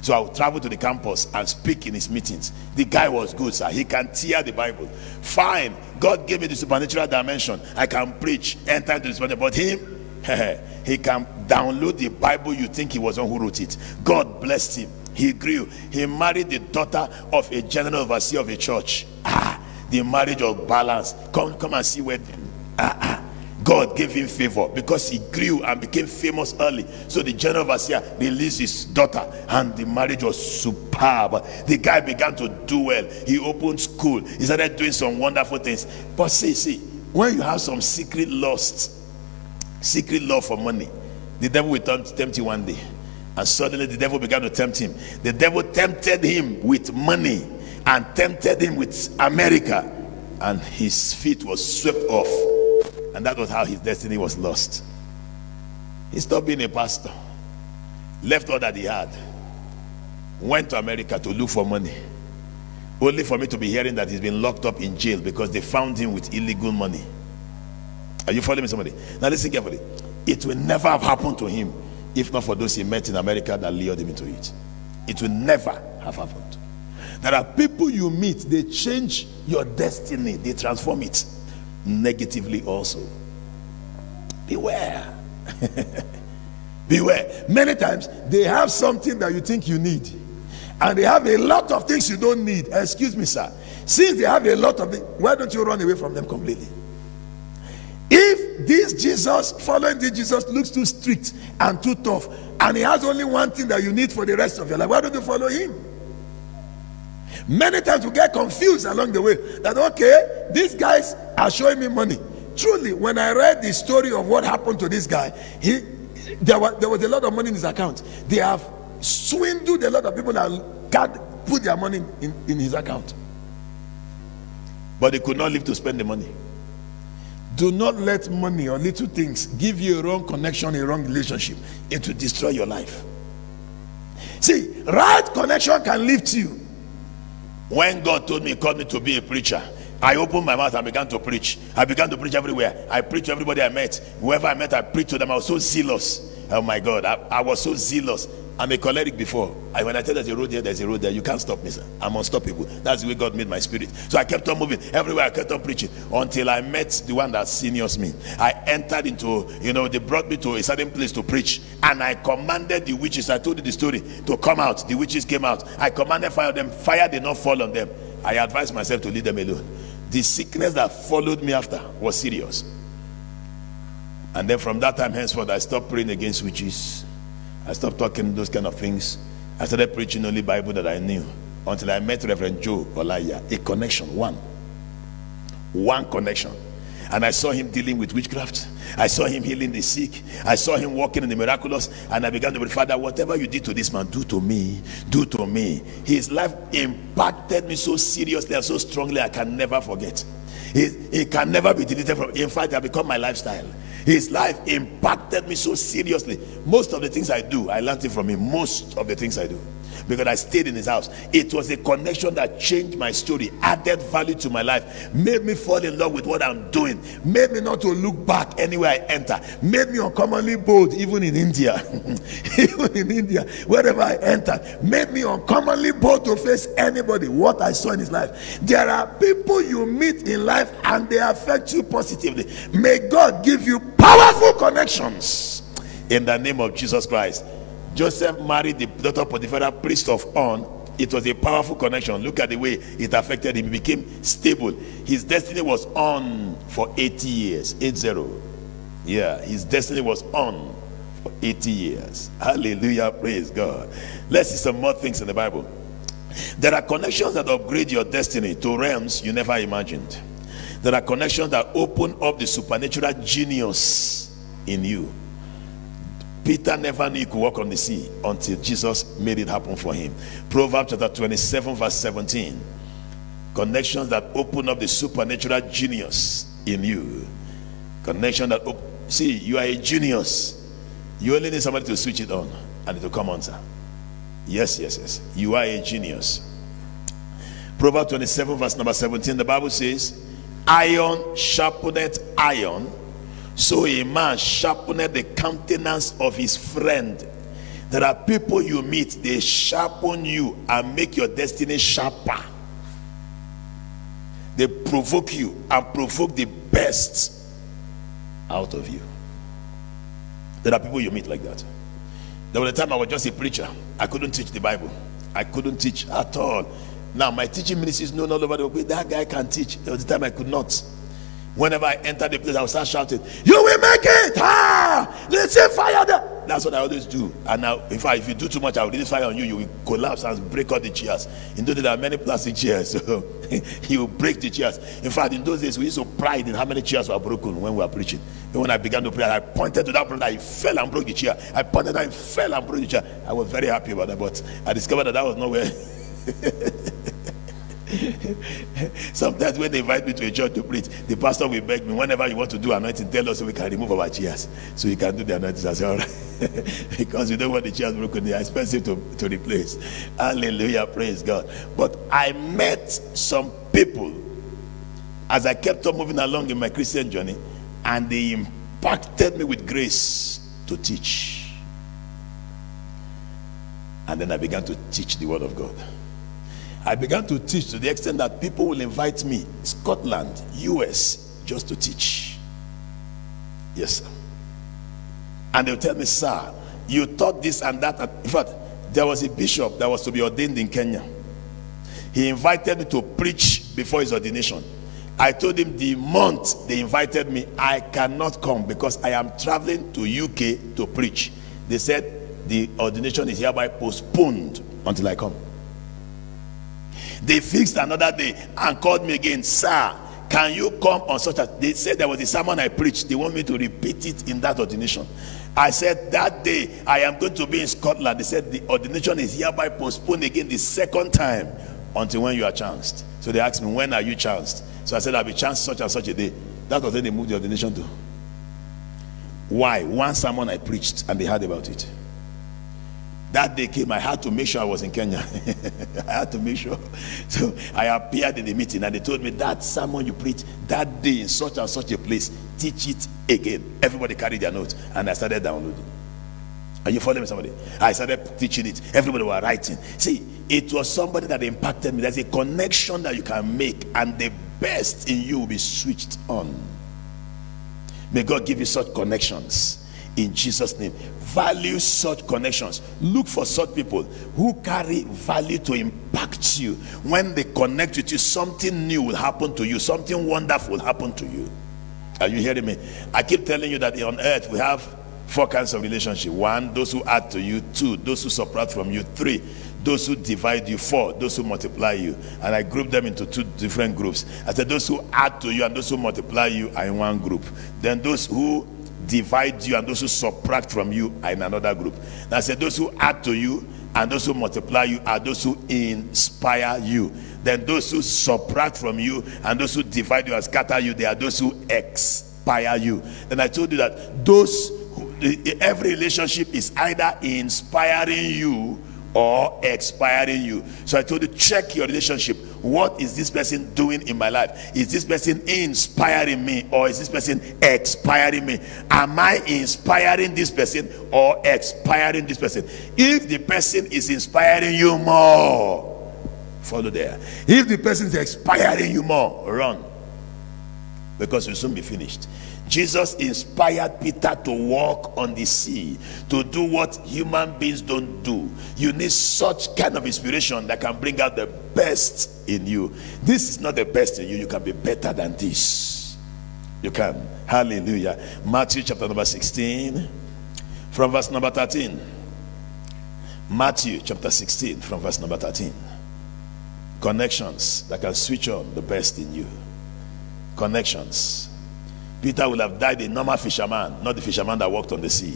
So I would travel to the campus and speak in his meetings. The guy was good, sir. He can tear the Bible. Fine. God gave me the supernatural dimension. I can preach, enter into the supernatural. But him, he can download the Bible. You think he was one who wrote it. God blessed him. He grew. He married the daughter of a general overseer of a church. The marriage of balance. Come and see where. God gave him favor because he grew and became famous early. So the general overseer released his daughter and the marriage was superb. The guy began to do well. He opened school. He started doing some wonderful things. But see, when you have some secret love for money, the devil will tempt you one day. And suddenly the devil began to tempt him. The devil tempted him with money and tempted him with America. And his feet was swept off. And that was how his destiny was lost. He stopped being a pastor, left all that he had, went to America to look for money, only for me to be hearing that he's been locked up in jail because they found him with illegal money. Are you following me, somebody? Now listen carefully. It will never have happened to him if not for those he met in America that lured him into it. It will never have happened. There are people you meet, they change your destiny, they transform it negatively also. Beware. Beware. Many times they have something that you think you need, and they have a lot of things you don't need. Excuse me, sir. Since they have a lot of things, why don't you run away from them completely? If this Jesus, following this Jesus, looks too strict and too tough, and he has only one thing that you need for the rest of your life, why don't you follow him? Many times we get confused along the way that, okay, these guys are showing me money. Truly, when I read the story of what happened to this guy, there was a lot of money in his account. They have swindled a lot of people and God put their money in his account. But he could not live to spend the money. Do not let money or little things give you a wrong connection, a wrong relationship. It will destroy your life. See, right connection can lift you. When God told me, he called me to be a preacher, I opened my mouth and began to preach. I began to preach everywhere. I preached to everybody I met. Whoever I met, I preached to them. I was so zealous. Oh my God, I was so zealous. I'm a choleric before. When I tell there's a road here, there's a road there. You can't stop me, sir. I'm unstoppable. That's the way God made my spirit. So I kept on moving. Everywhere I kept on preaching until I met the one that seniors me. I entered into, they brought me to a certain place to preach. And I commanded the witches, I told you the story, to come out. The witches came out. I commanded fire on them. Fire did not fall on them. I advised myself to leave them alone. The sickness that followed me after was serious. And then from that time henceforth, I stopped praying against witches. I stopped talking those kind of things. I started preaching only Bible that I knew until I met Reverend Joe Olaya. A connection, one connection. And I saw him dealing with witchcraft. I saw him healing the sick. I saw him walking in the miraculous. And I began to pray, Father, whatever you did to this man, do to me. Do to me. His life impacted me so seriously and so strongly, I can never forget. It can never be deleted from. In fact, it has become my lifestyle. His life impacted me so seriously. Most of the things I do, I learned it from him. Most of the things I do, because I stayed in his house. It was a connection that changed my story, added value to my life, made me fall in love with what I'm doing, made me not to look back anywhere I enter, made me uncommonly bold, even in India. Even in India, wherever I entered, made me uncommonly bold to face anybody. What I saw in his life. There are people you meet in life and they affect you positively. May God give you powerful connections in the name of Jesus Christ. Joseph married the daughter of Potiphar, priest of On. It was a powerful connection. Look at the way it affected him. He became stable. His destiny was on for 80 years. 80. Yeah, his destiny was on for 80 years. Hallelujah. Praise God. Let's see some more things in the Bible. There are connections that upgrade your destiny to realms you never imagined. There are connections that open up the supernatural genius in you. Peter never knew he could walk on the sea until Jesus made it happen for him. Proverbs chapter 27 verse 17. Connections that open up the supernatural genius in you. Connection that see, you are a genius. You only need somebody to switch it on and it will come on, sir. Yes, yes, yes. You are a genius. Proverbs 27 verse number 17. The Bible says, iron sharpeneth iron, so a man sharpeneth the countenance of his friend. There are people you meet, they sharpen you and make your destiny sharper. They provoke you and provoke the best out of you. There are people you meet like that. There was a time I was just a preacher. I couldn't teach the Bible. I couldn't teach at all. Now my teaching ministry is known all over the world. That guy can teach. There was a time I could not. Whenever I entered the place, I would start shouting, you will make it! Ah! Let's say fire there! That's what I always do. And now, in fact, if you do too much, I will release fire on you. You will collapse and break all the chairs. In those days, there are many plastic chairs. So you will break the chairs. In fact, in those days, we used to pride in how many chairs were broken when we were preaching. And when I began to pray, I pointed to that brother, he fell and broke the chair. I pointed and he fell and broke the chair. I was very happy about that, but I discovered that was nowhere. Sometimes when they invite me to a church to preach, the pastor will beg me, whenever you want to do anointing, tell us so we can remove our chairs, so we can do the anointing. I say, all right. Because we don't want the chairs broken, they are expensive to replace. Hallelujah, praise God. But I met some people as I kept on moving along in my Christian journey, and they impacted me with grace to teach. And then I began to teach the word of God. I began to teach to the extent that people will invite me, Scotland, US, just to teach. Yes, sir. And they'll tell me, sir, you taught this and that. In fact, there was a bishop that was to be ordained in Kenya. He invited me to preach before his ordination. I told him the month they invited me, I cannot come because I am traveling to UK to preach. They said the ordination is hereby postponed until I come. They fixed another day and called me again, sir, can you come on such a... They said there was a sermon I preached. They want me to repeat it in that ordination. I said that day I am going to be in Scotland. They said the ordination is hereby postponed again the second time until when you are chanced. So they asked me, when are you chanced? So I said, I'll be chanced such and such a day. That was when they moved the ordination to. Why? One sermon I preached and they heard about it. That day came, I had to make sure I was in Kenya. I had to make sure. So I appeared in the meeting and they told me, that sermon you preached that day in such and such a place, teach it again. Everybody carried their notes and I started downloading. Are you following me, somebody? I started teaching it. Everybody were writing. See, it was somebody that impacted me. There's a connection that you can make and the best in you will be switched on. May God give you such connections in Jesus' name. Value such connections. Look for such people who carry value to impact you. When they connect with you, something new will happen to you. Something wonderful will happen to you. Are you hearing me? I keep telling you that on earth we have 4 kinds of relationship. 1, those who add to you. 2, those who subtract from you. 3, those who divide you. 4, those who multiply you. And I group them into 2 different groups. I said those who add to you and those who multiply you are in one group. Then those who divide you and those who subtract from you are in another group. And I said those who add to you and those who multiply you are those who inspire you. Then those who subtract from you and those who divide you and scatter you, they are those who expire you. Then I told you that those every relationship is either inspiring you or expiring you. So I told you, check your relationship. What is this person doing in my life? Is this person inspiring me or is this person expiring me? Am I inspiring this person or expiring this person? If the person is inspiring you more, follow there. If the person is expiring you more, run, because you'll soon be finished. Jesus inspired Peter to walk on the sea, to do what human beings don't do. You need such kind of inspiration that can bring out the best in you. This is not the best in you. You can be better than this. You can. Hallelujah. Matthew chapter number 16 from verse number 13. Matthew chapter 16 from verse number 13. Connections that can switch on the best in you. Connections. Peter would have died a normal fisherman, not the fisherman that walked on the sea.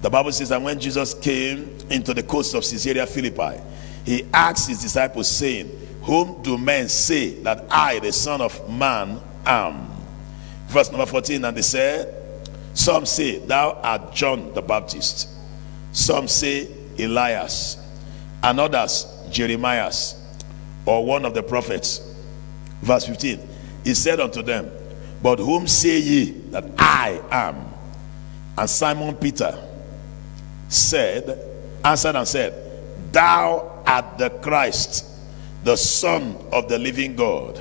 The Bible says that when Jesus came into the coast of Caesarea Philippi, he asked his disciples, saying, whom do men say that I, the Son of Man, am? Verse number 14, and they said, some say thou art John the Baptist, some say Elias, and others Jeremiah, or one of the prophets. Verse 15, he said unto them, but whom say ye that I am? And Simon Peter answered and said, thou art the Christ, the Son of the living God.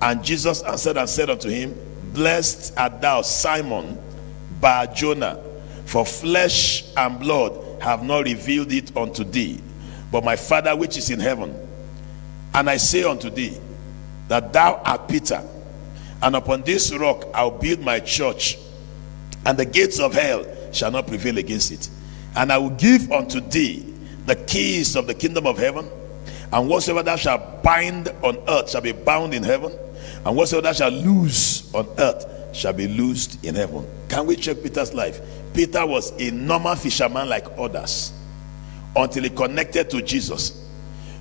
And Jesus answered and said unto him, blessed art thou, Simon Bar-Jonah, for flesh and blood have not revealed it unto thee, but my Father which is in heaven. And I say unto thee, that thou art Peter, and upon this rock I'll build my church, and the gates of hell shall not prevail against it. And I will give unto thee the keys of the kingdom of heaven, and whatsoever thou shalt bind on earth shall be bound in heaven, and whatsoever thou shalt loose on earth shall be loosed in heaven. Can we check Peter's life? Peter was a normal fisherman like others until he connected to Jesus.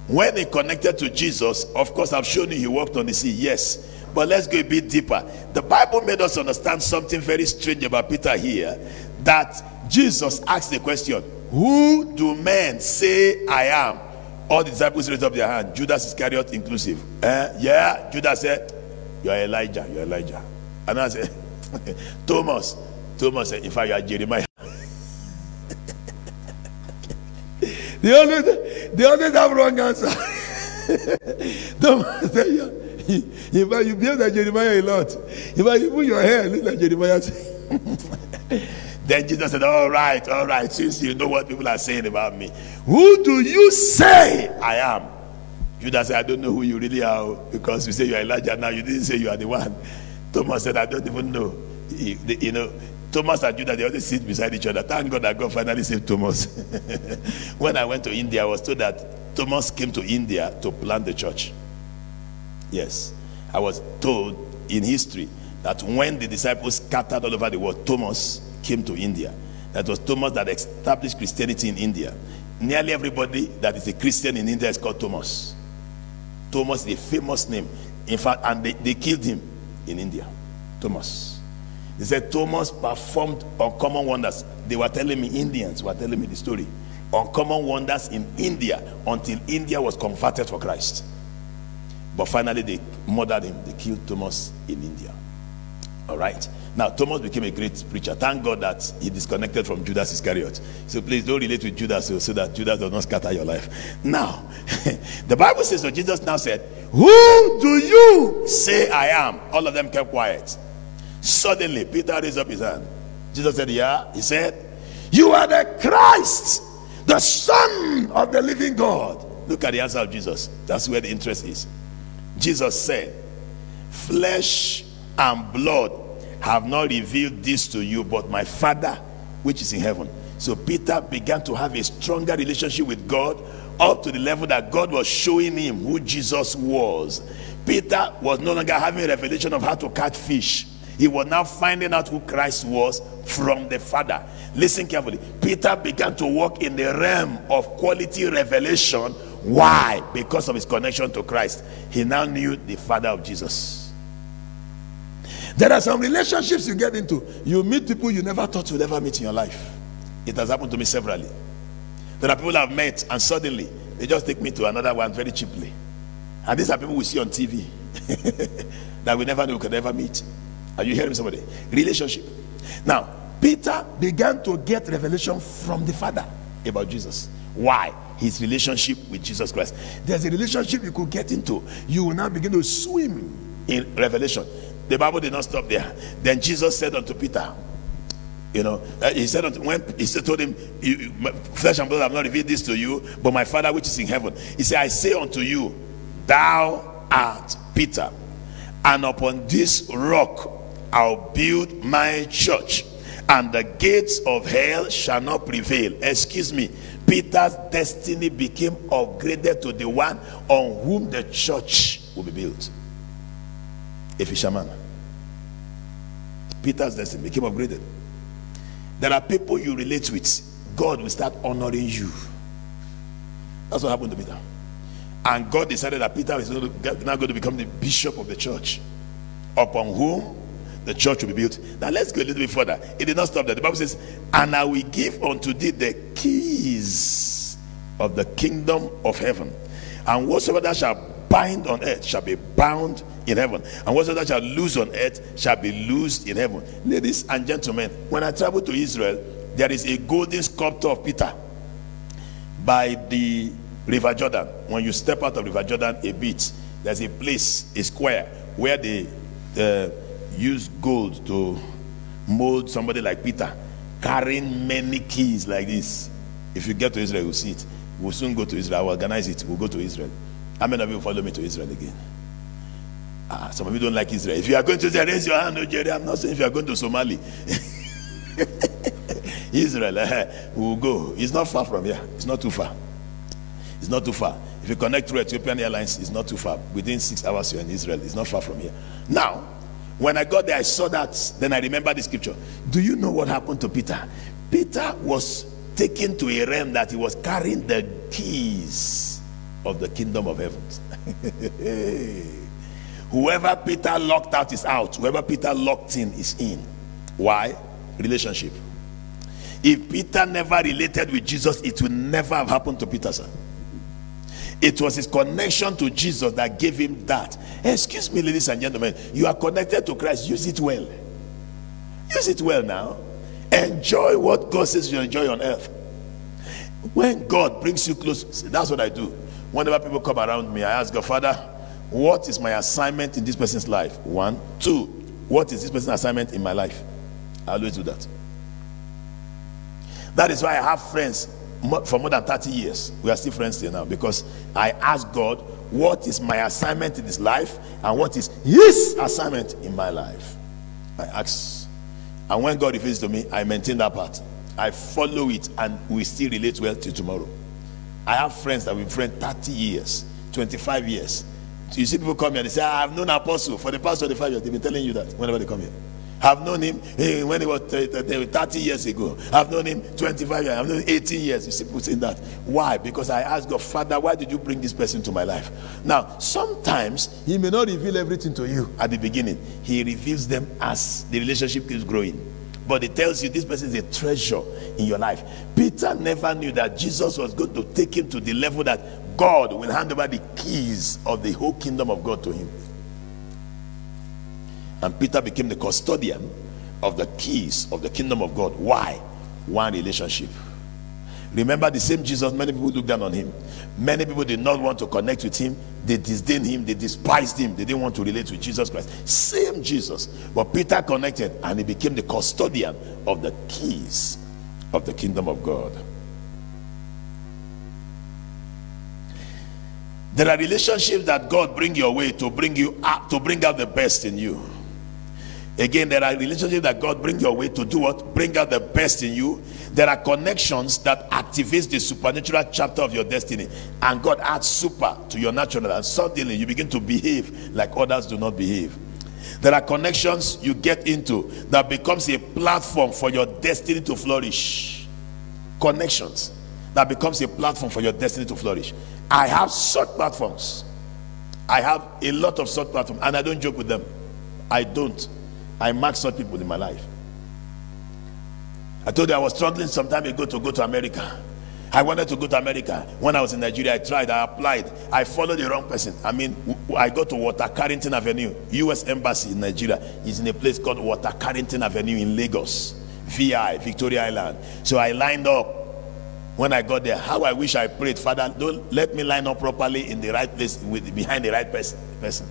When he connected to Jesus, of course I've shown you he walked on the sea, yes. But let's go a bit deeper. The Bible made us understand something very strange about Peter here, that Jesus asked the question, who do men say I am? All the disciples raised up their hand, Judas Iscariot inclusive. Yeah, Judas said, you are Elijah, you are Elijah. And I said, Thomas said, in fact you are Jeremiah. They always have wrong answer. Thomas said, you behave like Jeremiah a lot. If you put your hair, look like Jeremiah. Then Jesus said, all right, since you know what people are saying about me, who do you say I am? Judas said, I don't know who you really are, because you say you are Elijah now, you didn't say you are the one. Thomas said, I don't even know. You know, Thomas and Judas, they always sit beside each other. Thank God that God finally saved Thomas. When I went to India, I was told that Thomas came to India to plant the church. Yes. I was told in history that when the disciples scattered all over the world, Thomas came to India. That was Thomas that established Christianity in India. Nearly everybody that is a Christian in India is called Thomas. Thomas is a famous name. In fact, and they killed him in India. Thomas. They said Thomas performed uncommon wonders. They were telling me, Indians were telling me the story. Uncommon wonders in India until India was converted for Christ. But finally they murdered him. They killed Thomas in India. All right. Now Thomas became a great preacher. Thank God that he disconnected from Judas Iscariot. So please don't relate with Judas so that Judas does not scatter your life. Now, the Bible says, so Jesus now said, who do you say I am? All of them kept quiet. Suddenly Peter raised up his hand. Jesus said, yeah. He said, you are the Christ, the Son of the living God. Look at the answer of Jesus. That's where the interest is. Jesus said, flesh and blood have not revealed this to you, but my Father which is in heaven. So Peter began to have a stronger relationship with God, up to the level that God was showing him who Jesus was. Peter was no longer having a revelation of how to catch fish. He was now finding out who Christ was from the Father. Listen carefully. Peter began to walk in the realm of quality revelation. Why? Because of his connection to Christ. He now knew the Father of Jesus. There are some relationships you get into. You meet people you never thought you'd ever meet in your life. It has happened to me severally. There are people I've met and suddenly they just take me to another one very cheaply. And these are people we see on TV that we never knew we could ever meet. Are you hearing somebody? Relationship. Now, Peter began to get revelation from the Father about Jesus. Why? His relationship with Jesus Christ. There's a relationship you could get into. You will now begin to swim in revelation. The Bible did not stop there. Then Jesus said unto Peter, you know, he said unto, when he told him, flesh and blood have not revealed this to you, but my Father which is in heaven. He said, I say unto you, thou art Peter, and upon this rock I'll build my church, and the gates of hell shall not prevail. Excuse me. Peter's destiny became upgraded to the one on whom the church will be built. A fisherman. Peter's destiny became upgraded. There are people you relate with, God will start honoring you. That's what happened to Peter. And God decided that Peter is now going to become the bishop of the church, upon whom the church will be built. Now let's go a little bit further. It did not stop there. The Bible says, and I will give unto thee the keys of the kingdom of heaven. And whatsoever thou shalt bind on earth shall be bound in heaven, and whatsoever thou shalt loose on earth shall be loosed in heaven. Ladies and gentlemen, when I travel to Israel, there is a golden sculpture of Peter by the River Jordan. When you step out of River Jordan a bit, there's a place, a square, where they use gold to mold somebody like Peter, carrying many keys like this. If you get to Israel, you'll see it. We'll soon go to Israel. I'll organize it. We'll go to Israel. How many of you will follow me to Israel again? Some of you don't like Israel. If you are going to Israel, raise your hand. No, Jerry, I'm not saying if you are going to Somali. Israel, we'll go. It's not far from here. It's not too far. It's not too far. If you connect through Ethiopian Airlines, it's not too far. Within 6 hours, you're in Israel. It's not far from here. Now, when I got there, I saw that. Then I remember the scripture. Do you know what happened to Peter? Peter was taken to a realm that he was carrying the keys of the kingdom of heaven. Whoever Peter locked out is out. Whoever Peter locked in is in. Why? Relationship. If Peter never related with Jesus, it would never have happened to Peter, sir. It was his connection to Jesus that gave him that. Excuse me, ladies and gentlemen, you are connected to Christ. Use it well. Use it well now. Enjoy what God says you enjoy on earth. When God brings you close, see, that's what I do. Whenever people come around me, I ask God, Father, what is my assignment in this person's life? 1, 2, what is this person's assignment in my life? I always do that. That is why I have friends for more than 30 years. We are still friends till now, because I ask God, what is my assignment in his life, and what is his assignment in my life? I ask, and when God reveals to me, I maintain that part. I follow it, and we still relate well till tomorrow. I have friends that we've been friends 30 years, 25 years. So you see people come here and they say, I have known Apostle for the past 25 years. They've been telling you that whenever they come here. I've known him when he was 30 years ago. I've known him 25 years. I've known him 18 years. You see people saying that. Why? Because I asked God, Father, why did you bring this person to my life? Now, sometimes he may not reveal everything to you at the beginning. He reveals them as the relationship keeps growing. But it tells you this person is a treasure in your life. Peter never knew that Jesus was going to take him to the level that God will hand over the keys of the whole kingdom of God to him. And Peter became the custodian of the keys of the kingdom of God. Why? One relationship. Remember, the same Jesus, many people looked down on him. Many people did not want to connect with him. They disdained him. They despised him. They didn't want to relate with Jesus Christ. Same Jesus. But Peter connected, and he became the custodian of the keys of the kingdom of God. There are relationships that God bring your way to bring you up, to bring out the best in you. Again, there are relationships that God bring your way to do what? Bring out the best in you. There are connections that activates the supernatural chapter of your destiny, and God adds super to your natural, and suddenly you begin to behave like others do not behave. There are connections you get into that becomes a platform for your destiny to flourish. Connections that becomes a platform for your destiny to flourish. I have such platforms. I have a lot of such platforms, and I don't joke with them. I don't. I mark such people in my life. I told you I was struggling some time ago to go to America. I wanted to go to America. When I was in Nigeria, I tried, I applied. I followed the wrong person. I mean, I got to Water Carrington Avenue. U.S. Embassy in Nigeria is in a place called Water Carrington Avenue in Lagos. VI, Victoria Island. So I lined up. When I got there, how I wish I prayed, Father, don't let me line up properly in the right place, behind the right person.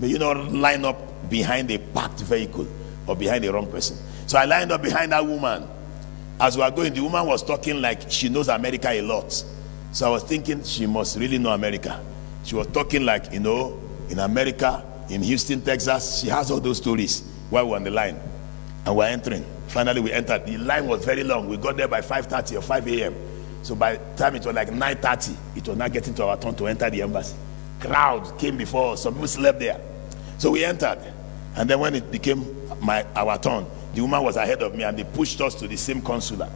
May you not line up behind a parked vehicle or behind the wrong person. So I lined up behind that woman. As we were going, the woman was talking like she knows America a lot. So I was thinking she must really know America. She was talking like, you know, in America, in Houston, Texas, she has all those stories while we were on the line. And we're entering. Finally, we entered. The line was very long. We got there by 5:30 or 5 a.m. So by the time it was like 9:30, it was not getting to our turn to enter the embassy. Crowd came before us. Some people slept there. So we entered. And then when it became our turn, the woman was ahead of me, and they pushed us to the same consular.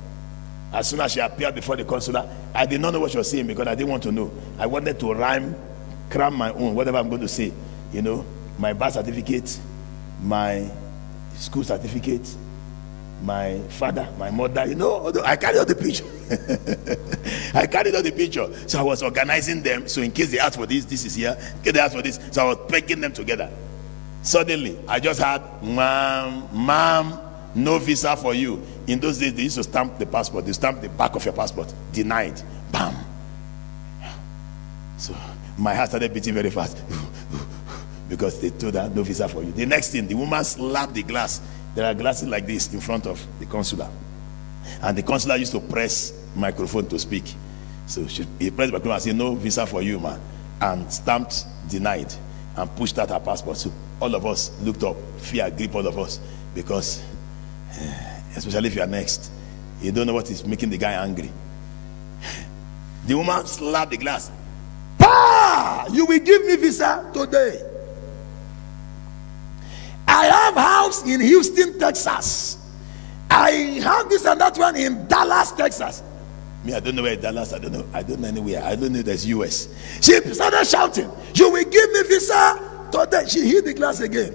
As soon as she appeared before the consular, I did not know what she was saying because I didn't want to know. I wanted to cram my own, whatever I'm going to say. You know, my birth certificate, my school certificate, my father, my mother, you know, I carried out the picture. I carried out the picture. So I was organizing them. So in case they ask for this, this is here. In case they ask for this, so I was pegging them together. Suddenly, I just had, ma'am, no visa for you. In those days, they used to stamp the passport. They stamp the back of your passport. Denied. Bam. So my heart started beating very fast. Because they told her, no visa for you. The next thing, the woman slapped the glass. There are glasses like this in front of the consular. And the consular used to press microphone to speak. So he pressed the microphone and said, no visa for you, man. And stamped denied. And pushed out her passport. So all of us looked up. Fear gripped all of us. Because, especially if you are next, you don't know what is making the guy angry. The woman slapped the glass. Pa! You will give me visa today. I have house in Houston, Texas. I have this and that one in Dallas, Texas. Me, I don't know where Dallas. I don't know anywhere. I don't know there's US. She started shouting, you will give me visa today. She hit the glass again.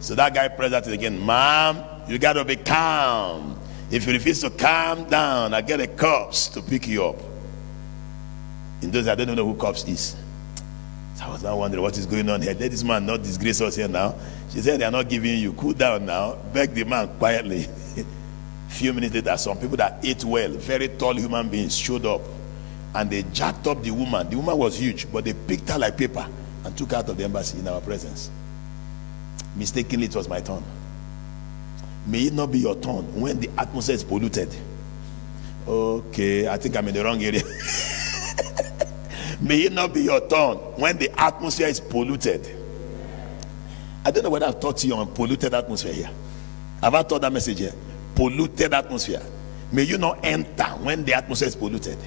So that guy pressed that again. Ma'am, you got to be calm. If you refuse to calm down, I get a cops to pick you up. In those, I don't know who cops is. So I was now wondering what is going on here. Let this man not disgrace us here now. She said, they are not giving you. Cool down now. Beg the man quietly. Few minutes later, some people that ate well, very tall human beings, showed up, and they jacked up the woman. The woman was huge, but they picked her like paper and took her out of the embassy in our presence. Mistakenly, it was my turn. May it not be your turn when the atmosphere is polluted. Okay, I think I'm in the wrong area. May it not be your turn when the atmosphere is polluted. I don't know whether I've taught you on polluted atmosphere here. Have I taught that message here? Polluted atmosphere. May you not enter when the atmosphere is polluted.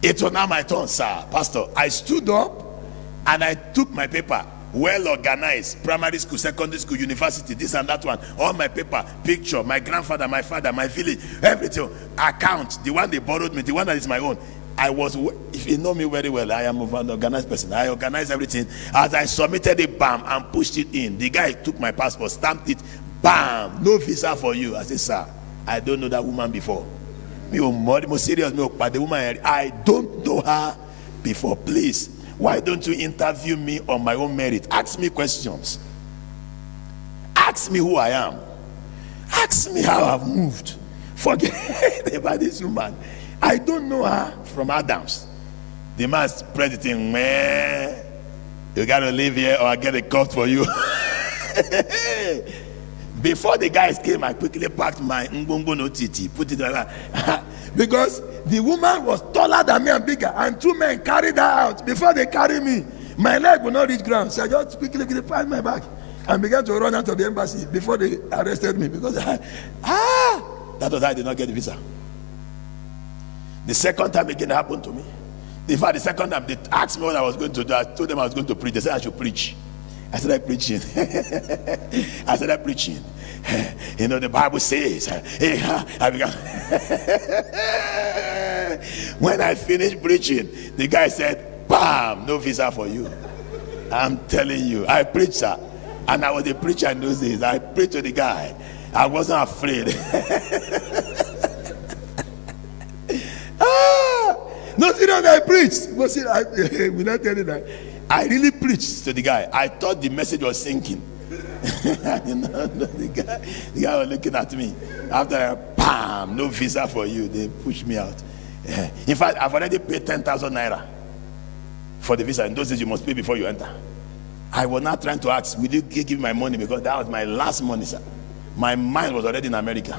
It was now my turn, sir. Pastor, I stood up and I took my paper. Well organized, primary school, secondary school, university, this and that one, all my paper, picture, my grandfather, my father, my village, everything, account, the one they borrowed me, the one that is my own. I was, if you know me very well, I am an organized person. I organized everything. As I submitted it, bam, and pushed it in. The guy took my passport, stamped it, bam, no visa for you. I said, sir, I don't know that woman before. More serious, but the woman, I don't know her before. Please, why don't you interview me on my own merit? Ask me questions. Ask me who I am. Ask me how I've moved. Forget about this woman. I don't know her from Adams. The man spread it in, man, you got to live here or I get a cut for you. Before the guys came, I quickly packed my Ngongo no titi, put it like that. Because the woman was taller than me and bigger, and two men carried her out. Before they carried me, my leg would not reach ground. So I just quickly packed my bag and began to run out of the embassy before they arrested me. Because that was how I did not get the visa. The second time again happened to me. In fact, the second time they asked me what I was going to do. I told them I was going to preach. They said I should preach. I started preaching. I started preaching. You know, the Bible says, I began. When I finished preaching, the guy said, bam, no visa for you. I'm telling you, I preached, sir. And I was a preacher in those days. I preached to the guy. I wasn't afraid. No, seriously, I preached. But see, will I tell you that? I really preached to the guy. I thought the message was sinking. The guy was looking at me. After, bam, no visa for you. They pushed me out. In fact, I've already paid 10,000 naira for the visa. In those days, you must pay before you enter. I was not trying to ask, will you give me my money? Because that was my last money, sir. My mind was already in America.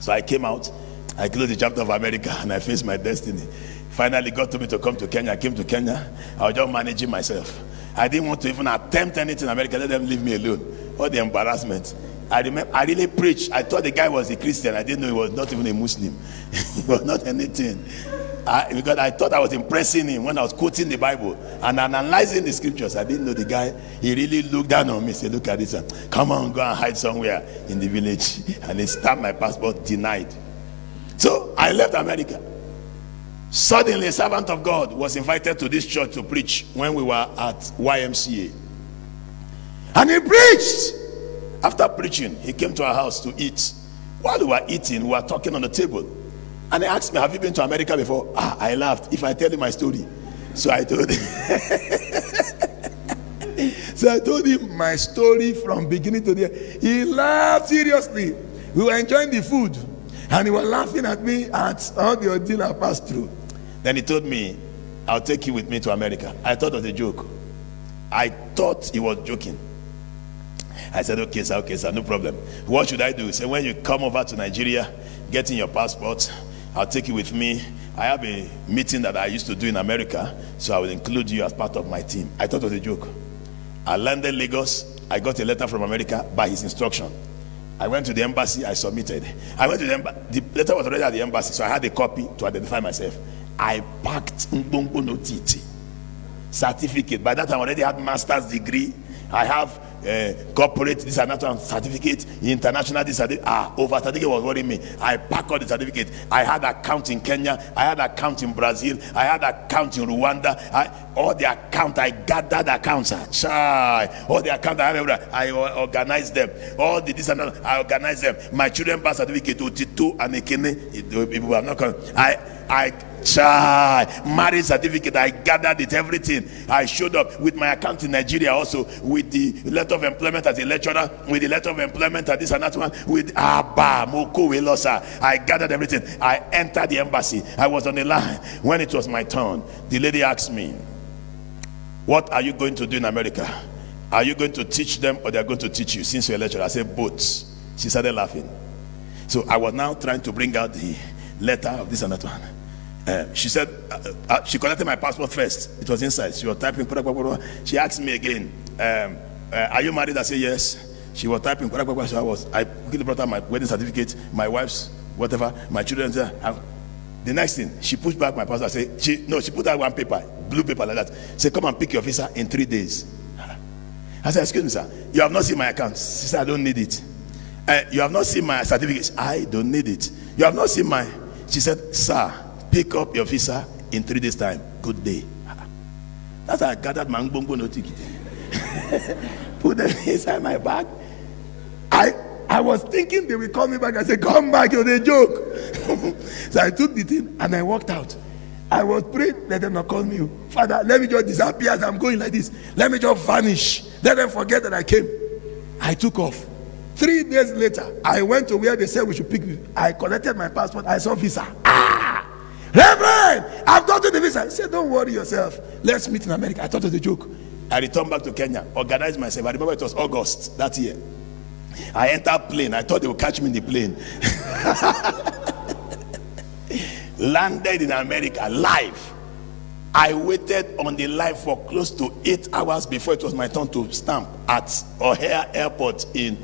So I came out. I closed the chapter of America and I faced my destiny. Finally got to me to come to Kenya. I came to Kenya. I was just managing myself. I didn't want to even attempt anything in America. Let them leave me alone. All the embarrassment. I remember, I really preached. I thought the guy was a Christian. I didn't know he was not even a Muslim. He was not anything. Because I thought I was impressing him when I was quoting the Bible and analyzing the scriptures. I didn't know the guy. He really looked down on me. Said, look at this. Come on, go and hide somewhere in the village. And he stamped my passport, denied. So I left America. Suddenly, a servant of God was invited to this church to preach when we were at YMCA. And he preached. After preaching, he came to our house to eat. While we were eating, we were talking on the table. And he asked me, have you been to America before? I laughed. If I tell you my story. So I told him. So I told him my story from beginning to the end. He laughed seriously. We were enjoying the food. And he was laughing at me at all the ordeal I passed through. Then he told me, I'll take you with me to America. I thought it was a joke. I thought he was joking. I said, okay, sir, no problem. What should I do? He said, when you come over to Nigeria, get in your passport, I'll take you with me. I have a meeting that I used to do in America, so I will include you as part of my team. I thought it was a joke. I landed Lagos. I got a letter from America by his instruction. I went to the embassy, I submitted. I went to the embassy, the letter was already at the embassy, so I had a copy to identify myself. I packed Ngongo no titi certificate. By that time I already had master's degree. I have corporate this and that one certificate, international this over certificate was worrying me. I packed all the certificate. I had account in Kenya, I had account in Brazil, I had account in Rwanda. All the account, I gathered accounts. All the account I had, I organized them. All the this and that, I organized them. My children birth certificate, Otito and Ekene, people have not come. Marriage certificate, I gathered it, everything. I showed up with my account in Nigeria also, with the letter of employment as a lecturer, with the letter of employment at this and that one, with Moko Welosa. I gathered everything. I entered the embassy. I was on the line. When it was my turn, the lady asked me, what are you going to do in America? Are you going to teach them or they are going to teach you since you're a lecturer? I said, both. She started laughing. So I was now trying to bring out the letter of this and that one. She said, she collected my passport first. It was inside. She was typing. She asked me again, are you married? I said, yes. She was typing. So I quickly brought out my wedding certificate, my wife's, whatever, my children. The next thing, she pushed back my passport. I said, she put out one paper, blue paper like that. Say, come and pick your visa in 3 days. I said, excuse me, sir. You have not seen my account. She said, I don't need it. You have not seen my certificates. I don't need it. You have not seen my. She said, sir, pick up your visa in 3 days time. Good day. That's how I gathered my ngbongo no ticket. Put them inside my bag. I was thinking they will call me back. I said, come back, you're a joke. So I took the thing and I walked out. I was praying, let them not call me. Father, let me just disappear as I'm going like this. Let me just vanish. Let them forget that I came. I took off. 3 days later, I went to where they said we should pick me. I collected my passport. I saw visa. Reverend, I've gotten the visa. I said, don't worry yourself. Let's meet in America. I thought it was a joke. I returned back to Kenya, organized myself. I remember it was August that year. I entered plane. I thought they would catch me in the plane. Landed in America live. I waited on the line for close to 8 hours before it was my turn to stamp at O'Hare Airport in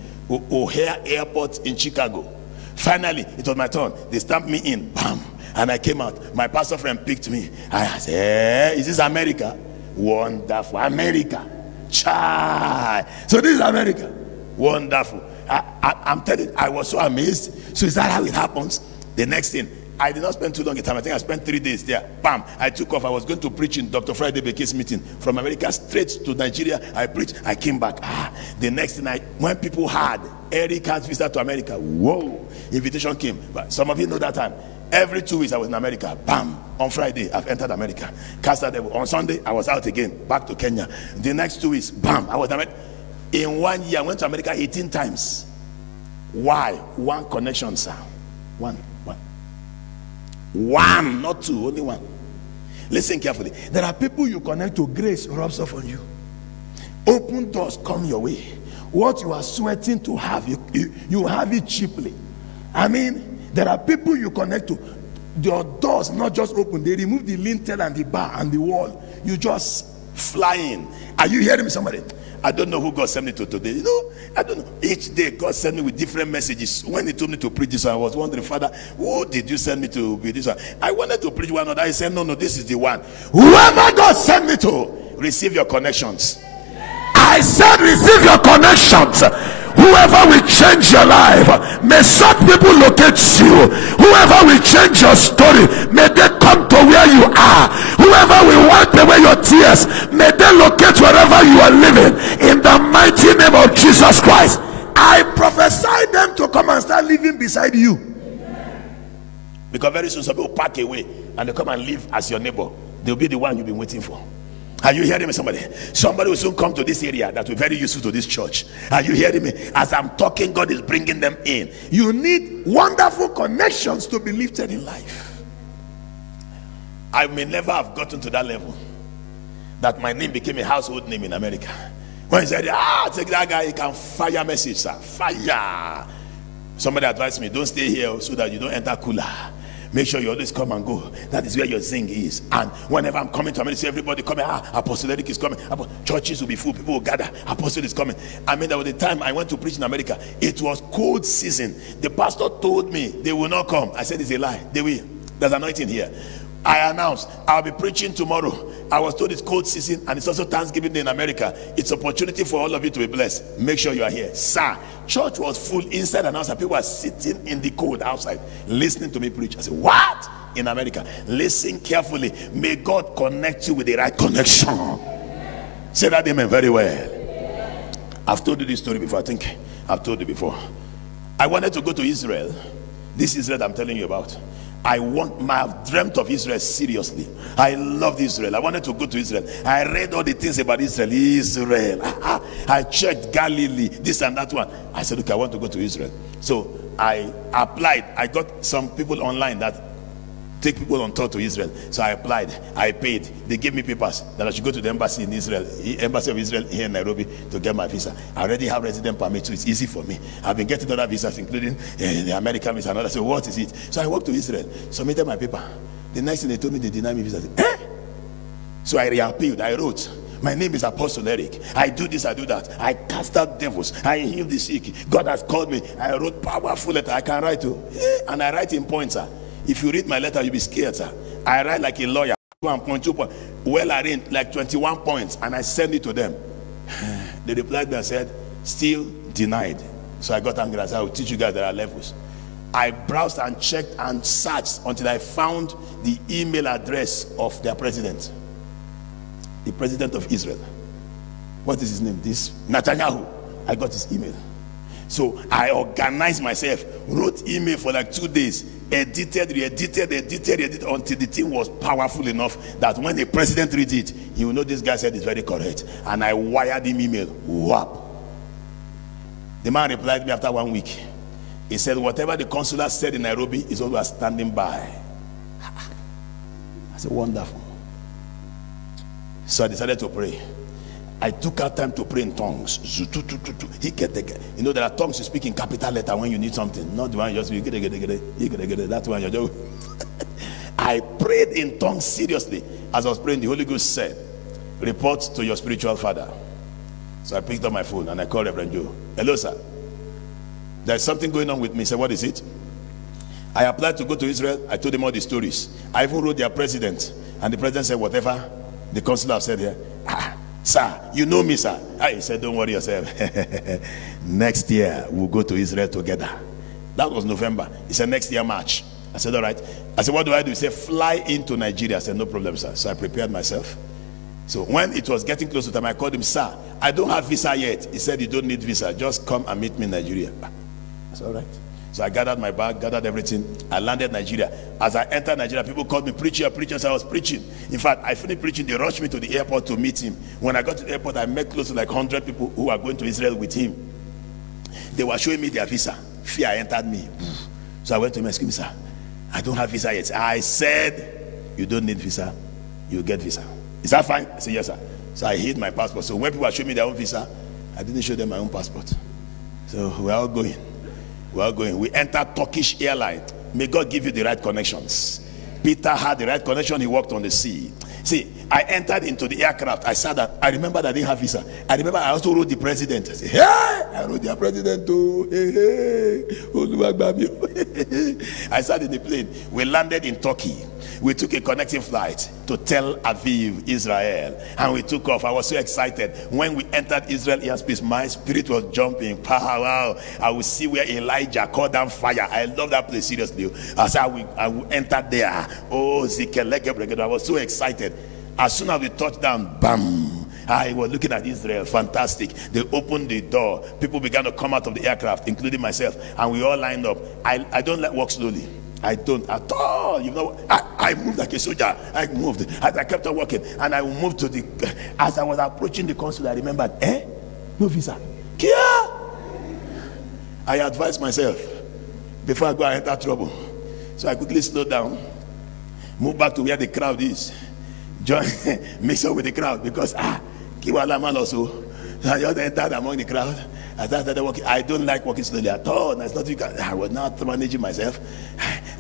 Chicago. Finally, it was my turn. They stamped me in. Bam. And I came out. My pastor friend picked me. I said, hey, is this America? Wonderful. America. Chai. So this is America. Wonderful. I'm telling you, I was so amazed. So is that how it happens? The next thing, I did not spend too long a time. I think I spent 3 days there. Bam! I took off. I was going to preach in Dr. Friday Beke's meeting from America straight to Nigeria. I preached. I came back. The next thing, when people had Eric has visa to America, whoa! Invitation came. But some of you know that time. Every 2 weeks I was in America. Bam! On Friday I've entered America. Cast out devil. On Sunday I was out again. Back to Kenya. The next 2 weeks, bam! I was in America. In 1 year I went to America 18 times. Why? One connection, sir. One, not two, only one. Listen carefully. There are people you connect to, grace rubs off on you. Open doors come your way. What you are sweating to have, you have it cheaply. I mean, there are people you connect to. Your doors not just open, they remove the lintel and the bar and the wall. You just fly in. Are you hearing me, somebody? I don't know who God sent me to today. You know, I don't know. Each day God sent me with different messages. When he told me to preach this one, I was wondering, Father, who did you send me to be this one? I wanted to preach one another. I said, no, this is the one. Whoever God sent me to, receive your connections. I said, receive your connections. Whoever will change your life, may such people locate you. Whoever will change your story, may they come to where you are. Whoever will wipe away your tears, may they locate wherever you are living. In the mighty name of Jesus Christ, I prophesy them to come and start living beside you. Because very soon some people pack away and they come and live as your neighbor. They'll be the one you've been waiting for. Are you hearing me, somebody? Somebody will soon come to this area that will be very useful to this church. Are you hearing me? As I'm talking, God is bringing them in. You need wonderful connections to be lifted in life. I may never have gotten to that level that my name became a household name in America. When he said, take that guy, he can fire message, sir. Fire. Somebody advised me, don't stay here so that you don't enter cooler. Make sure you always come and go. That is where your zing is. And whenever I'm coming to America, everybody coming. Apostle Eric is coming. Churches will be full. People will gather. Apostle is coming. I mean, there was the time I went to preach in America. It was cold season. The pastor told me they will not come. I said it's a lie. They will. There's anointing here. I announced I'll be preaching tomorrow. I was told it's cold season and it's also Thanksgiving Day in America. It's opportunity for all of you to be blessed. Make sure you are here. Sir, church was full inside and outside. People were sitting in the cold outside listening to me preach. I said, what? In America? Listen carefully. May God connect you with the right connection. Say that amen very well. I've told you this story before. I think I've told you before. I wanted to go to Israel. This Israel I'm telling you about. I've dreamt of Israel seriously. I loved Israel. I wanted to go to Israel. I read all the things about Israel. I checked Galilee, this and that one. I said, look, I want to go to Israel. So I applied. I got some people online that take people on tour to Israel. So I applied. I paid. They gave me papers that I should go to the embassy in Israel, embassy of Israel here in Nairobi, to get my visa. I already have resident permit, so it's easy for me. I've been getting other visas, including the American visa and others. So what is it? So I walked to Israel, submitted my paper. The next thing they told me, they denied me visa. I said, eh? So I reappealed. I wrote, my name is Apostle Eric. I do this, I do that. I cast out devils. I heal the sick. God has called me. I wrote powerful letter. I can write too. And I write in points, sir. If you read my letter, you'll be scared, sir. I write like a lawyer. 1 point, 2 point. Well arranged, like 21 points. And I send it to them. They replied and said, still denied. So I got angry. I said, I will teach you guys there are levels. I browsed and checked and searched until I found the email address of their president. The president of Israel. What is his name? This Netanyahu. I got his email. So I organized myself, wrote email for like 2 days, edited until the thing was powerful enough that when the president reads it, he will know this guy said it's very correct. And I wired him email. Whap. The man replied to me after 1 week. He said, whatever the consular said in Nairobi is always standing by. I said, wonderful. So I decided to pray. I took out time to pray in tongues. You know, there are tongues you speak in capital letter when you need something. Not the one you just that one you just. I prayed in tongues seriously. As I was praying, the Holy Ghost said, report to your spiritual father. So I picked up my phone and I called Reverend Joe. Hello, sir. There's something going on with me. He said, what is it? I applied to go to Israel. I told him all the stories. I even wrote their president. And the president said, whatever the consular said here. Sir, you know me, sir. He said, don't worry yourself. Next year, we'll go to Israel together. That was November. He said, next year, March. I said, all right. I said, what do I do? He said, fly into Nigeria. I said, no problem, sir. So I prepared myself. So when it was getting close to time, I called him, sir, I don't have visa yet. He said, you don't need visa. Just come and meet me in Nigeria. I said, all right. So I gathered my bag, gathered everything. I landed Nigeria. As I entered Nigeria, people called me preacher. So I was preaching. In fact, I finished preaching. They rushed me to the airport to meet him. When I got to the airport, I met close to like 100 people who are going to Israel with him. They were showing me their visa. Fear entered me. So I went to him, excuse me, sir, I don't have visa yet. I said, you don't need visa. You get visa. Is that fine? I said, yes, sir. So I hid my passport. So when people were showing me their own visa, I didn't show them my own passport. So we're all going. We're going. We entered Turkish airline. May God give you the right connections. Peter had the right connection. He walked on the sea. See, I entered into the aircraft. I said that. I remember that I didn't have visa. I remember I also wrote the president. I said, hey, I wrote their president too. Hey. I sat in the plane. We landed in Turkey. We took a connecting flight to Tel Aviv, Israel, and we took off. I was so excited. When we entered Israel airspace, my spirit was jumping. Wow, I will see where Elijah called down fire. I love that place, seriously. As I will enter there. Oh, I was so excited. As soon as we touched down, bam, I was looking at Israel. Fantastic. They opened the door. People began to come out of the aircraft, including myself, and we all lined up. I don't like walk slowly. I don't at all. You know, I moved like a soldier. I moved as I kept on walking, and I moved to the. As I was approaching the consul, I remembered, no visa. Kia! I advised myself before I go and enter trouble. So I quickly slowed down, moved back to where the crowd is, join, mix up with the crowd because Kiwalaman also. I just entered among the crowd. I started walking. I don't like walking slowly at all. That's not. I was not managing myself.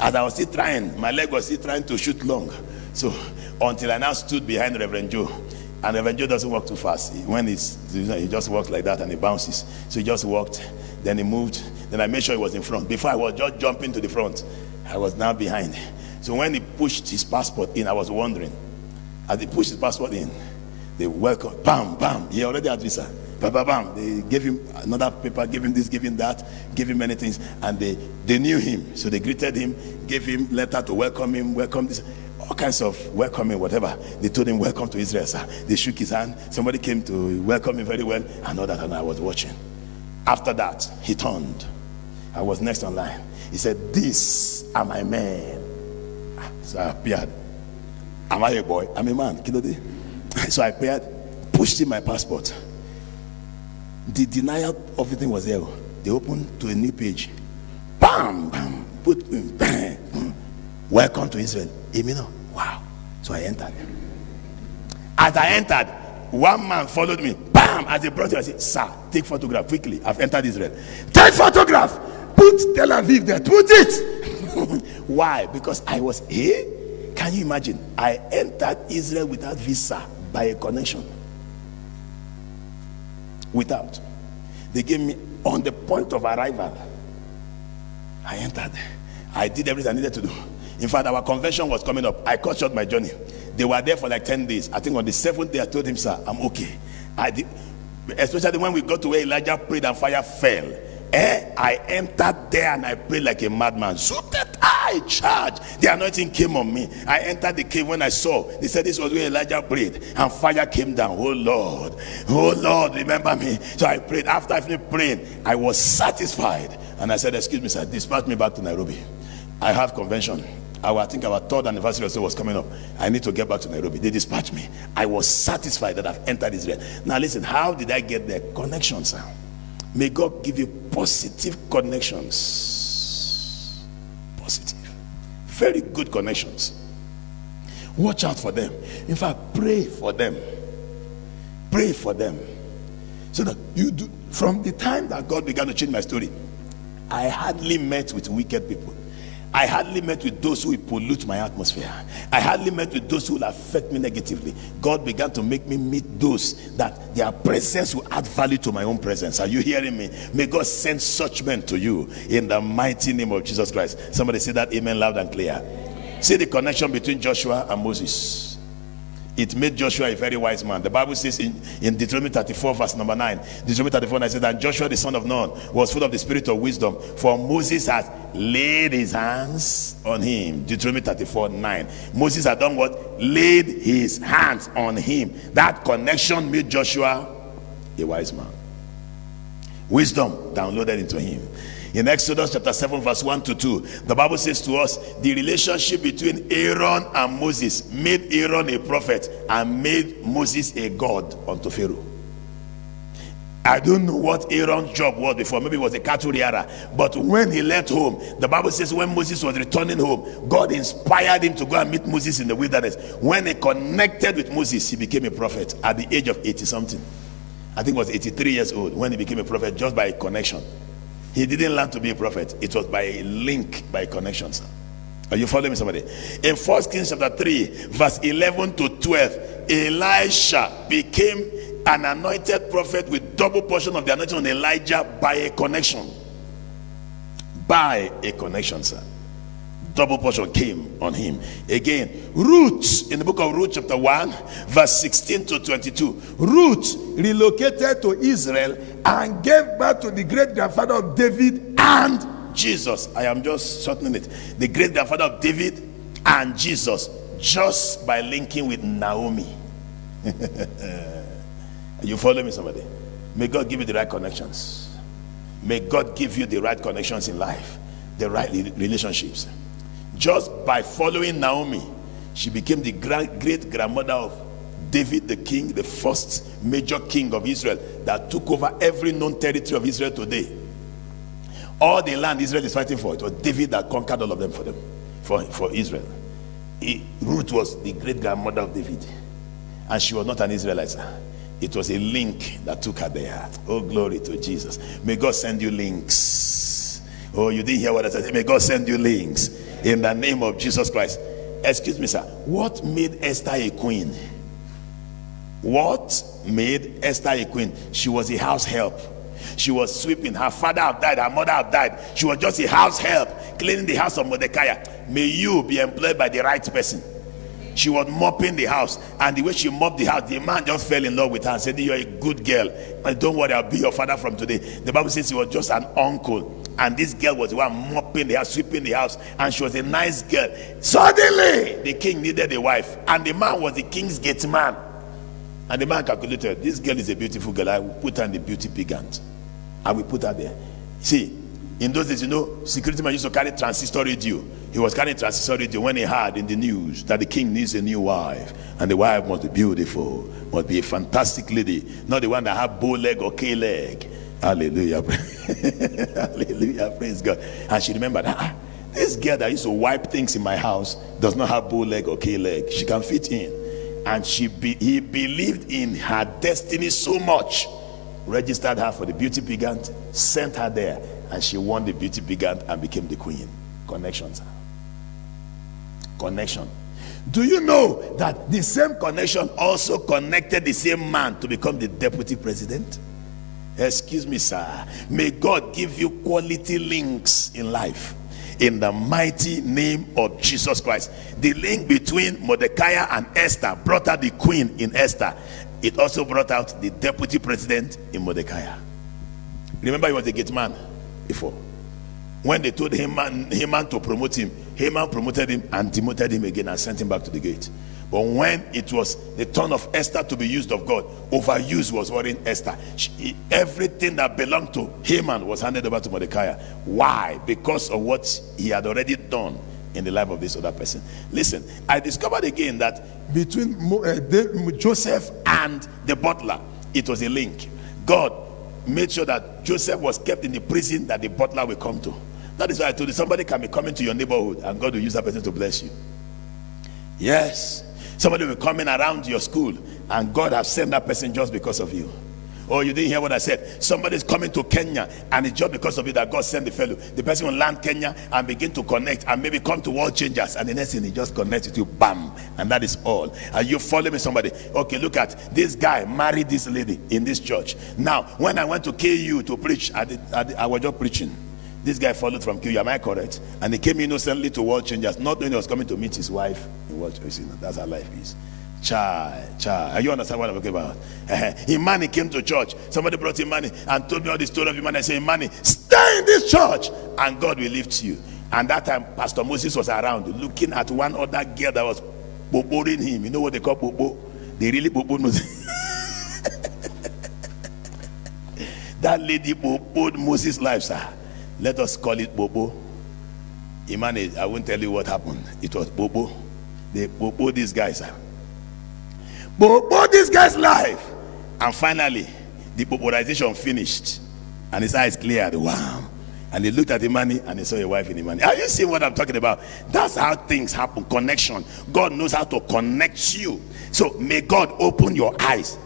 As I was still trying, my leg was still trying to shoot long. So until I now stood behind Reverend Joe, and Reverend Joe doesn't walk too fast. When he just walks like that and he bounces. So he just walked. Then he moved. Then I made sure he was in front. Before I was just jumping to the front, I was now behind. So when he pushed his passport in, I was wondering. As he pushed his passport in, they welcome, bam, bam. He already had visa. Bam, bam, bam. They gave him another paper, gave him this, gave him that, gave him many things. And they knew him. So they greeted him, gave him letter to welcome him, welcome this. All kinds of welcoming, whatever. They told him, welcome to Israel, sir. They shook his hand. Somebody came to welcome him very well. And all that, and I was watching. After that, he turned. I was next online. He said, these are my men. So I appeared. Am I a boy? I'm a man. So I appeared, pushed in my passport. The denial of everything was there. They opened to a new page. Bam, bam, bam. Welcome to Israel. Wow. So I entered. As I entered, one man followed me. Bam! As they brought me, I said, sir, take photograph quickly. I've entered Israel. Take photograph. Put Tel Aviv there. Put it. Why? Because I was here. Can you imagine? I entered Israel without visa by a connection. Without. They gave me on the point of arrival. I entered. I did everything I needed to do. In fact, our convention was coming up. I cut short my journey. They were there for like 10 days. I think on the 7th day, I told him, sir, I'm okay. I did, especially when we got to where Elijah prayed and fire fell. I entered there and I prayed like a madman. So that I charged. The anointing came on me. I entered the cave when I saw. They said this was where Elijah prayed. And fire came down. Oh Lord, remember me. So I prayed. After I finished praying, I was satisfied. And I said, excuse me, sir, dispatch me back to Nairobi. I have convention. I think our 3rd anniversary or so was coming up. I need to get back to Nairobi. They dispatched me. I was satisfied that I've entered Israel. Now listen, how did I get there? Connections. May God give you positive connections. Positive. Very good connections. Watch out for them. In fact, pray for them. Pray for them. So that you do. From the time that God began to change my story, I hardly met with wicked people. I hardly met with those who will pollute my atmosphere. I hardly met with those who will affect me negatively. God began to make me meet those that their presence will add value to my own presence. Are you hearing me? May God send such men to you in the mighty name of Jesus Christ. Somebody say that amen loud and clear. See the connection between Joshua and Moses. It made Joshua a very wise man. The Bible says in Deuteronomy 34 verse number 9, Deuteronomy 34 9 says that Joshua the son of Nun was full of the spirit of wisdom, for Moses has laid his hands on him. Deuteronomy 34 9. Moses had done what? Laid his hands on him. That connection made Joshua a wise man. Wisdom downloaded into him. In Exodus chapter 7 verse 1 to 2, the Bible says to us, the relationship between Aaron and Moses made Aaron a prophet and made Moses a god unto Pharaoh. I don't know what Aaron's job was before. Maybe it was a cattle rearer. But when he left home, the Bible says when Moses was returning home, God inspired him to go and meet Moses in the wilderness. When he connected with Moses, he became a prophet at the age of 80 something. I think it was 83 years old when he became a prophet, just by a connection. He didn't learn to be a prophet. It was by a link, by connections. Are you following me, somebody? In 1 Kings chapter 3 verse 11 to 12, Elisha became an anointed prophet with double portion of the anointing on Elijah by a connection. By a connection, sir. Double portion came on him. Again, Ruth, in the book of Ruth chapter 1 verse 16 to 22, Ruth relocated to Israel and gave birth to the great grandfather of David and Jesus. I am just shortening it. The great grandfather of David and Jesus, just by linking with Naomi. You follow me, somebody? May God give you the right connections. May God give you the right connections in life, the right relationships. Just by following Naomi, she became the great grandmother of David the king, the first major king of Israel that took over every known territory of Israel today. All the land Israel is fighting for, it was David that conquered all of them for Israel. Ruth was the great grandmother of David, and she was not an Israelite. It was a link that took her there. Oh, glory to Jesus. May God send you links. Oh, you didn't hear what I said. May God send you links in the name of Jesus Christ. Excuse me, sir. What made Esther a queen? What made Esther a queen? She was a house help. She was sweeping. Her father had died. Her mother had died. She was just a house help, cleaning the house of Mordecai. May you be employed by the right person. She was mopping the house, and the way she mopped the house, the man just fell in love with her and said, you're a good girl, and don't worry, I'll be your father from today. The Bible says he was just an uncle, and this girl was the one mopping the house, sweeping the house, and she was a nice girl. Suddenly the king needed a wife, and the man was the king's gate man. And the man calculated, this girl is a beautiful girl, I will put her in the beauty pigant. I will put her there. See, In those days, you know, security man used to carry transistor radio. He was carrying transistor radio when he heard in the news that the king needs a new wife, and the wife must be beautiful, must be a fantastic lady, not the one that have bow leg or K leg. Hallelujah. Hallelujah. Praise God. And she remembered, this girl that used to wipe things in my house does not have bow leg or K leg. She can fit in. And he believed in her destiny so much, registered her for the beauty pageant, sent her there, and she won the beauty pageant and became the queen. Connections. Connection. Do you know that the same connection also connected the same man to become the deputy president? Excuse me, sir. May God give you quality links in life, in the mighty name of Jesus Christ. The link between Mordecai and Esther brought out the queen in Esther. It also brought out the deputy president in Mordecai. Remember, he was a gate man before. When they told Haman to promote him, Haman promoted him and demoted him again and sent him back to the gate. But when it was the turn of Esther to be used of God, overuse was worrying Esther. Everything that belonged to Haman was handed over to Mordecai. Why? Because of what he had already done in the life of this other person. Listen, I discovered again that between Joseph and the butler, it was a link. God made sure that Joseph was kept in the prison that the butler will come to. That is why I told you, somebody can be coming to your neighborhood and God will use that person to bless you. Yes. Somebody will come in around your school and God has sent that person just because of you. Oh, you didn't hear what I said? Somebody is coming to Kenya and it's just because of it that God sent the fellow. The person will land Kenya and begin to connect and maybe come to World Changers, and the next thing he just connects with you, bam, and that is all. And you follow me, somebody. Okay, look at this guy married this lady in this church. Now, when I went to KU to preach, I was just preaching. This guy followed from KU, am I correct? And he came innocently to World Changers, not knowing he was coming to meet his wife in World Changers. That's how life is. Child. Are you understand what I'm talking about? Imani came to church. Somebody brought Imani and told me all the story of Imani. I said, Imani, stay in this church and God will lift you. And that time, Pastor Moses was around looking at one other girl that was boboing him. You know what they call bobo? They really boboed Moses. That lady boboed Moses' life, sir. Let us call it bobo. Imani, I won't tell you what happened. It was bobo. They bobo these guys, sir. Bobo this guy's life. And finally, the boboization finished. And his eyes cleared. Wow. And he looked at Imani and he saw a wife in Imani. Are you seeing what I'm talking about? That's how things happen. Connection. God knows how to connect you. So may God open your eyes.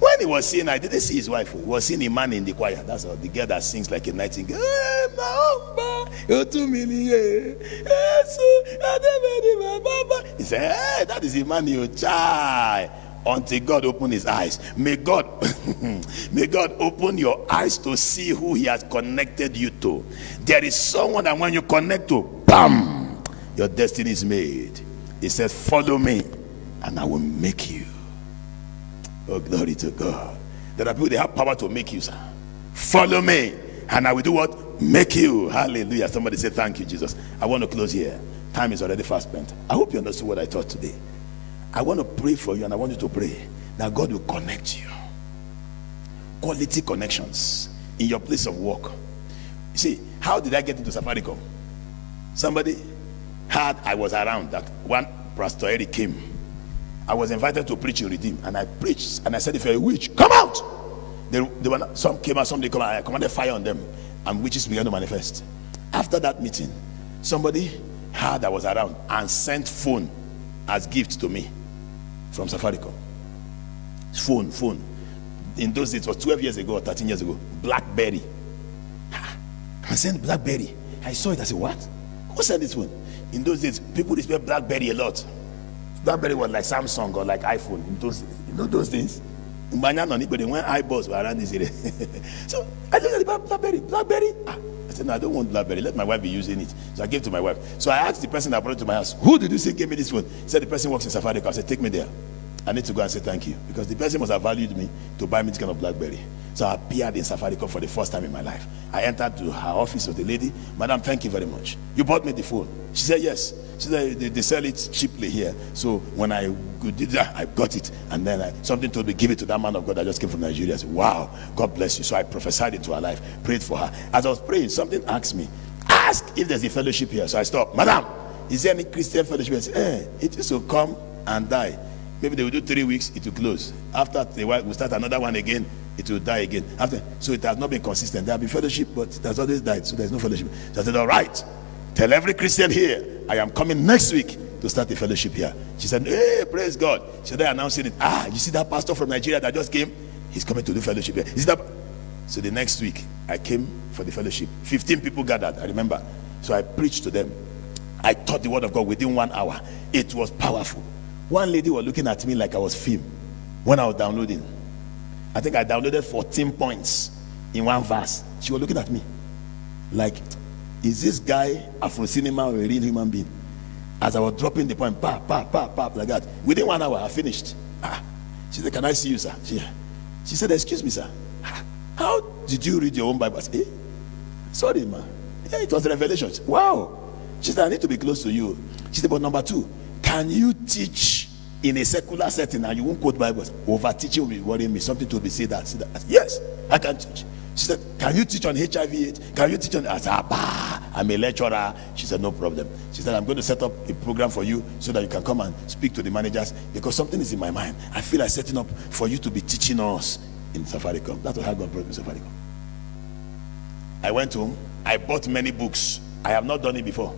When he was seeing, I didn't see his wife. He was seeing Imani in the choir. That's all. The girl that sings like a nightingale. He said, hey, that is Imani, your child. Until God opened his eyes. May God open your eyes to see who he has connected you to. There is someone that when you connect to, bam, your destiny is made. He says, follow me and I will make you. Oh, glory to God. There are people, they have power to make you, sir. Follow me and I will do what? Make you. Hallelujah. Somebody say, thank you, Jesus. I want to close here. Time is already fast spent. I hope you understood what I taught today. I want to pray for you and I want you to pray that God will connect you. Quality connections in your place of work. You see, how did I get into Safaricom? Somebody heard I was around, that one Pastor Eric came. I was invited to preach in Redeem and I preached and I said, if you're a witch, come out. Some came out, somebody came out, I commanded fire on them and witches began to manifest. After that meeting, somebody heard I was around and sent phone as gift to me from Safaricom. Phone. In those days, it was 12 years ago or 13 years ago. BlackBerry. I sent BlackBerry. I saw it. I said, what? Who sent this phone? In those days, people respect BlackBerry a lot. BlackBerry was like Samsung or like iPhone. In those days, when eyeballs were around this area. So I looked at the BlackBerry. I said, no, I don't want BlackBerry. Let my wife be using it. So I gave it to my wife. So I asked the person that brought it to my house, who did you say gave me this phone? He said, the person works in Safaricom. I said, take me there. I need to go and say thank you. Because the person must have valued me to buy me this kind of BlackBerry. So I appeared in Safaricom for the first time in my life. I entered to her office with the lady. Madam, thank you very much. You bought me the phone. She said, yes. She said, they sell it cheaply here. So when I did that, I got it. And then something told me, give it to that man of God that just came from Nigeria. I said, wow, God bless you. So I prophesied into her life, prayed for her. As I was praying, something asked me, ask if there's a fellowship here. So I stopped. Madam, is there any Christian fellowship? I said, it used to come and die. Maybe they will do 3 weeks, it will close. After a while, we'll start another one again, it will die again. So it has not been consistent. There have been fellowship, but it has always died, so there's no fellowship. So I said, all right, tell every Christian here, I am coming next week to start a fellowship here. She said, hey, praise God. She said, they're announcing it. You see that pastor from Nigeria that just came? He's coming to do fellowship here. Is that? So the next week, I came for the fellowship. 15 people gathered, I remember. So I preached to them. I taught the word of God within 1 hour. It was powerful. One lady was looking at me like I was film when I was downloading. I think I downloaded 14 points in one verse. She was looking at me like, is this guy Afro Cinema or a real human being? As I was dropping the point, pap, like that. Within 1 hour, I finished. She said, can I see you, sir? She said, excuse me, sir. How did you read your own Bible? I said, sorry, man. Yeah, it was Revelations. Wow. She said, I need to be close to you. She said, but number 2, can you teach in a secular setting and you won't quote Bibles? Over teaching will be worrying me. Something to be said that. Said that. I said, yes, I can teach. She said, can you teach on HIV/AIDS? Can you teach on? I said, I'm a lecturer. She said, no problem. She said, I'm going to set up a program for you so that you can come and speak to the managers because something is in my mind. I feel like setting up for you to be teaching us in Safaricom. That's what how God brought me to Safaricom. I went home. I bought many books. I have not done it before.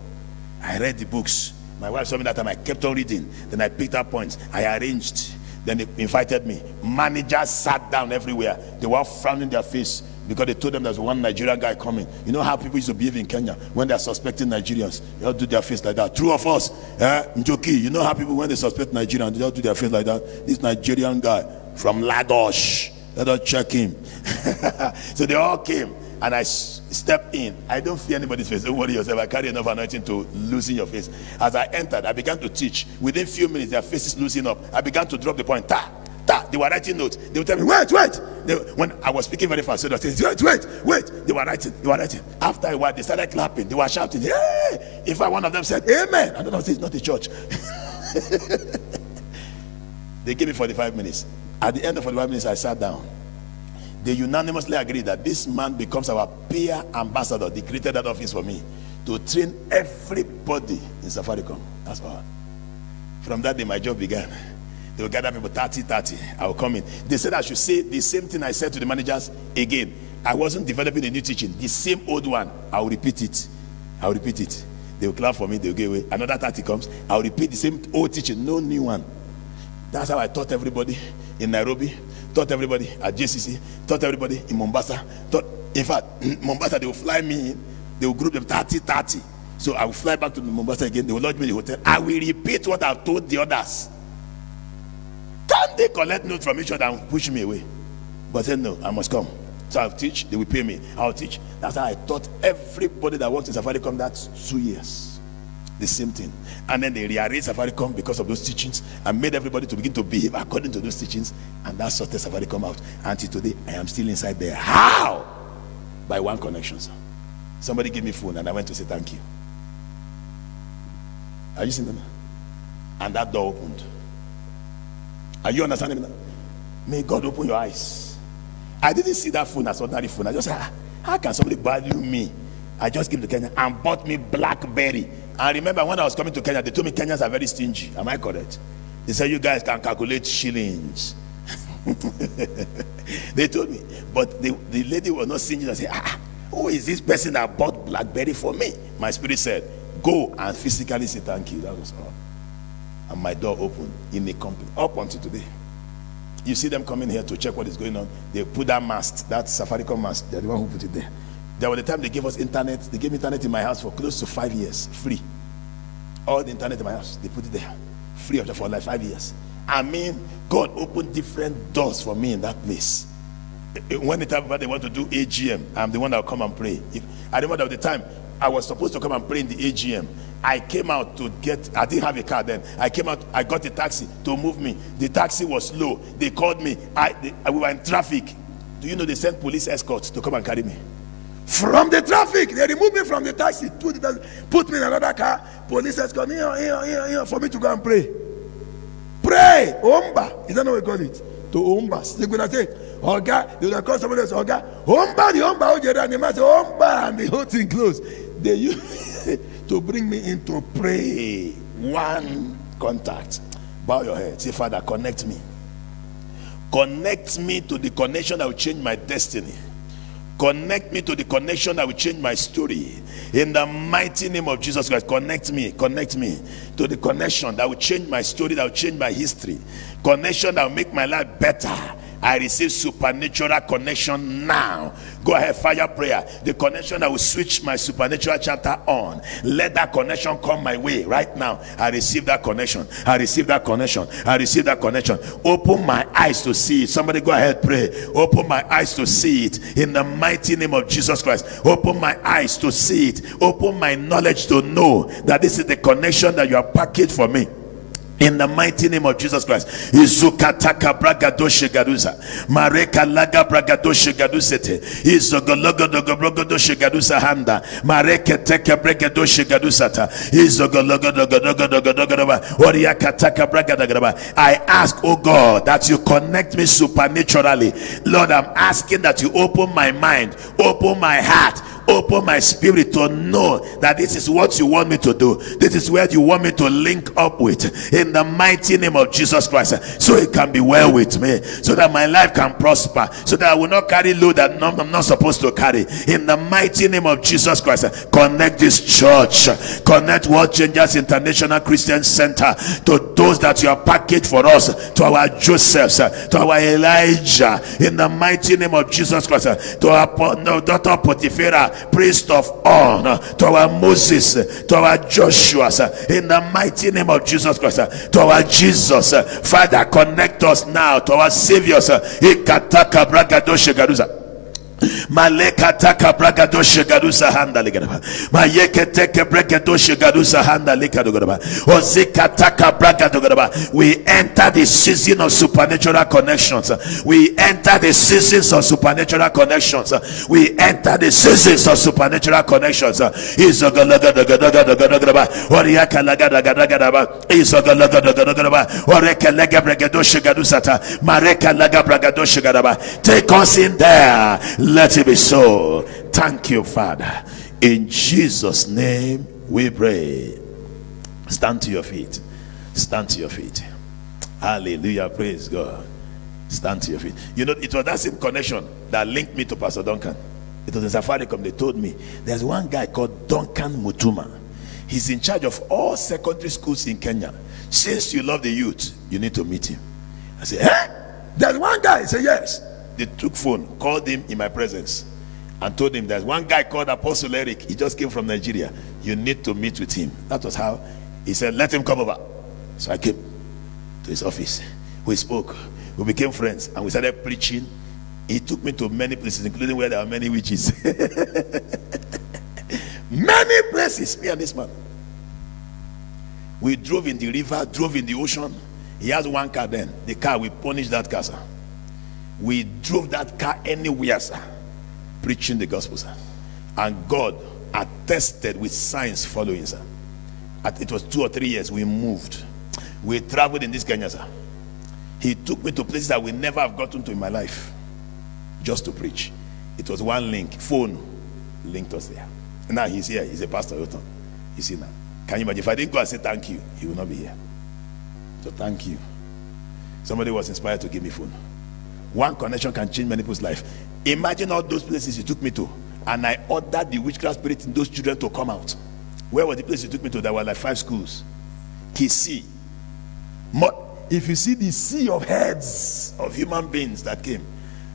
I read the books. My wife saw me that time. I kept on reading. Then I picked up points. I arranged. Then they invited me. Managers sat down everywhere. They were frowning their face because they told them there's one Nigerian guy coming. You know how people used to behave in Kenya when they're suspecting Nigerians? They all do their face like that. True of us. Njoki, you know how people when they suspect Nigerians, they all do their face like that. This Nigerian guy from Lagos. Let us check him. So they all came. And I stepped in. I don't fear anybody's face. Don't worry yourself. I carry enough anointing to loosen your face. As I entered, I began to teach. Within a few minutes, their faces loosened up. I began to drop the point. They were writing notes. They would tell me, wait. When I was speaking very fast, so they would say, wait. They were writing. After a while, they started clapping. They were shouting, hey! In fact, one of them said, amen. I don't know, it's not a church. They gave me 45 minutes. At the end of 45 minutes, I sat down. They unanimously agreed that this man becomes our peer ambassador. They created that office for me to train everybody in Safaricom. That's all. From that day, my job began. They will gather people 30. I will come in. They said I should say the same thing I said to the managers again. I wasn't developing a new teaching. The same old one. I will repeat it. They will clap for me. They will give away. Another 30 comes. I will repeat the same old teaching. No new one. That's how I taught everybody in Nairobi, taught everybody at JCC, taught everybody in Mombasa. In fact, Mombasa, they will fly me in. They will group them 30. So I will fly back to Mombasa again. They will lodge me in the hotel. I will repeat what I've told the others. Can't they collect notes from each other and push me away? But then no, I must come. So I'll teach. They will pay me. I'll teach. That's how I taught everybody that works in Safaricom. That's 2 years. The same thing. And then they rearranged Safaricom because of those teachings and made everybody to begin to behave according to those teachings, and that sorted Safaricom out. Until today, I am still inside there. How? By one connection, sir. Somebody gave me phone and I went to say thank you. Are you seeing that? And that door opened. Are you understanding that? May God open your eyes. I didn't see that phone as ordinary phone. I just said, how can somebody value me? I just came to Kenya and bought me BlackBerry. And remember, when I was coming to Kenya, they told me Kenyans are very stingy. Am I correct? They said, you guys can calculate shillings. They told me. But the lady was not stingy. I said, who is this person that bought BlackBerry for me? My spirit said, go and physically say thank you. That was all. And my door opened in a company. Up until today. You see them coming here to check what is going on. They put that mast, that Safaricom mast. They're the one who put it there. There was the time they gave us internet. They gave me internet in my house for close to 5 years, free. All the internet in my house, they put it there, free of charge for like 5 years. I mean, God opened different doors for me in that place. When the time they want to do AGM, I'm the one that will come and pray. I remember the time I was supposed to come and pray in the AGM. I came out to get, I didn't have a car then. I came out, I got a taxi to move me. The taxi was slow. They called me. We were in traffic. do you know they sent police escorts to come and carry me? From the traffic, they removed me from the taxi, put me in another car. Police escort here for me to go and pray. Pray, Omba. Is that what we call it? To Omba. They could have said, Oga. They would have called somebody else, Oga. Omba, the Omba, and they might say, Omba, and the whole thing closed. They used to bring me in to pray. One contact. Bow your head. Say, Father, connect me. Connect me to the connection that will change my destiny. Connect me to the connection that will change my story. In the mighty name of Jesus Christ, connect me to the connection that will change my story, that will change my history. Connection that will make my life better. I receive supernatural connection now. Go ahead, fire prayer. The connection that will switch my supernatural chapter on. Let that connection come my way right now. I receive that connection. I receive that connection. I receive that connection. Open my eyes to see it. Somebody go ahead, pray. Open my eyes to see it. In the mighty name of Jesus Christ. Open my eyes to see it. Open my knowledge to know that this is the connection that you have packaged for me. In the mighty name of Jesus Christ. Izukataka bragadoshe gadusa. Mareka laga bragadoshe gadusete. Izogologo dogobrogodoshe gadusa handa. Mareke teke bragadoshe gadusata. Izogologo dogodogodogodogodoba. Oriakataka bragadagaba. I ask, oh God, that you connect me supernaturally. Lord, I'm asking that you open my mind, open my heart, open my spirit to know that this is what you want me to do. This is where you want me to link up with. In the mighty name of Jesus Christ. So it can be well with me. So that my life can prosper. So that I will not carry load that I'm not supposed to carry. In the mighty name of Jesus Christ. Connect this church. Connect World Changers International Christian Center to those that you have packaged for us. To our Josephs. To our Elijah. In the mighty name of Jesus Christ. To our daughter Potiphera, priest of On, to our Moses, to our Joshua, in the mighty name of Jesus Christ, to our Jesus. Father, connect us now to our saviors. Ikataka bragadoshe gaduza. Maleka taka bragadoshe gadusa handa ligadaba. Mayeke teke bragadoshe gadusa handa ligadaba. Ozika taka bragadogaba. We enter the season of supernatural connections. We enter the seasons of supernatural connections. We enter the seasons of supernatural connections. Izogologodogodogodogodogaba. Oriaka lagadagadagaba. Izogologodogodogodogaba. Oreke lega bragadoshe gadusata. Mareka laga bragadoshe gadaba. Take us in there. Let it be so. Thank you, Father. In Jesus' name we pray. Stand to your feet. Stand to your feet. Hallelujah. Praise God. Stand to your feet. You know, it was that same connection that linked me to Pastor Duncan. It was in Safaricom. They told me there's one guy called Duncan Mutuma. He's in charge of all secondary schools in Kenya. Since you love the youth, you need to meet him. I said, eh? There's one guy. He said, yes. They took phone, called him in my presence, and told him there's one guy called Apostle Eric. He just came from Nigeria. You need to meet with him. That was how he said, let him come over. So I came to his office. We spoke. We became friends, and we started preaching. He took me to many places, including where there are many witches. Many places, me and this man. We drove in the river, drove in the ocean. He has one car then. The car, we punished that car, sir. We drove that car anywhere, sir, preaching the gospel, sir. And God attested with signs following, sir. It was 2 or 3 years we moved. We traveled in this Kenya, sir. He took me to places that we never have gotten to in my life, just to preach. It was one link, phone linked us there. Now he's here. He's a pastor. You see now. Can you imagine? If I didn't go and say thank you, he will not be here. So thank you. Somebody was inspired to give me phone. One connection can change many people's life. Imagine all those places you took me to, and I ordered the witchcraft spirit in those children to come out. Where were the places you took me to? There were like 5 schools. Kisi. If you see the sea of heads of human beings that came,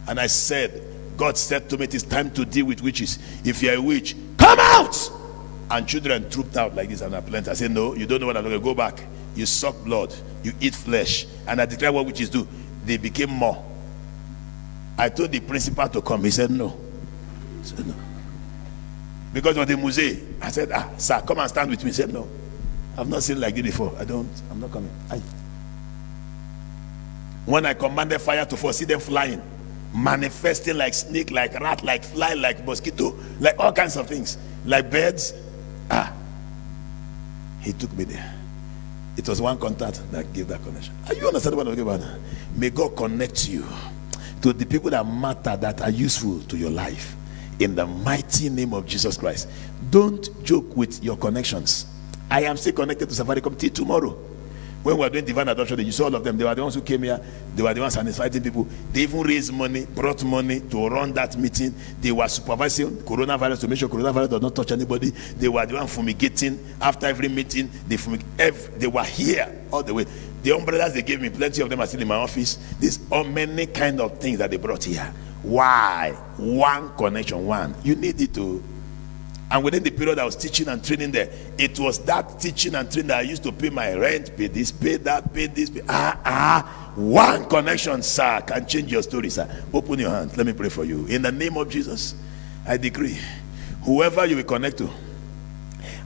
and I said, God said to me, it is time to deal with witches. If you're a witch, come out! And children trooped out like this, and I plenty. I said, no, you don't know what I'm going to go back. You suck blood, you eat flesh. And I declare what witches do. They became more. I told the principal to come. He said no. I said no. Because of the museum. I said, sir, come and stand with me. He said no. I've not seen like this before. I'm not coming. When I commanded fire to fall, see them flying. manifesting like snake, like rat, like fly, like mosquito, like all kinds of things, like birds. He took me there. It was one contact that gave that connection. Are you understand what I'm talking about? May God connect you to the people that matter, that are useful to your life, in the mighty name of Jesus Christ. Don't joke with your connections. I am still connected to Safaricom till tomorrow. When we were doing divine adoption, you saw all of them. They were the ones who came here. They were the ones inviting people. They even raised money, brought money to run that meeting. They were supervising coronavirus to make sure coronavirus does not touch anybody. They were the one fumigating after every meeting. They were here all the way. The umbrellas they gave me, plenty of them are still in my office. There's many kind of things that they brought here. Why? One connection, one. You need it to. And within the period I was teaching and training there, it was that teaching and training that I used to pay my rent, pay this, pay that, pay this. One connection, sir, can change your story, sir. Open your hands. Let me pray for you. In the name of Jesus, I decree, whoever you will connect to,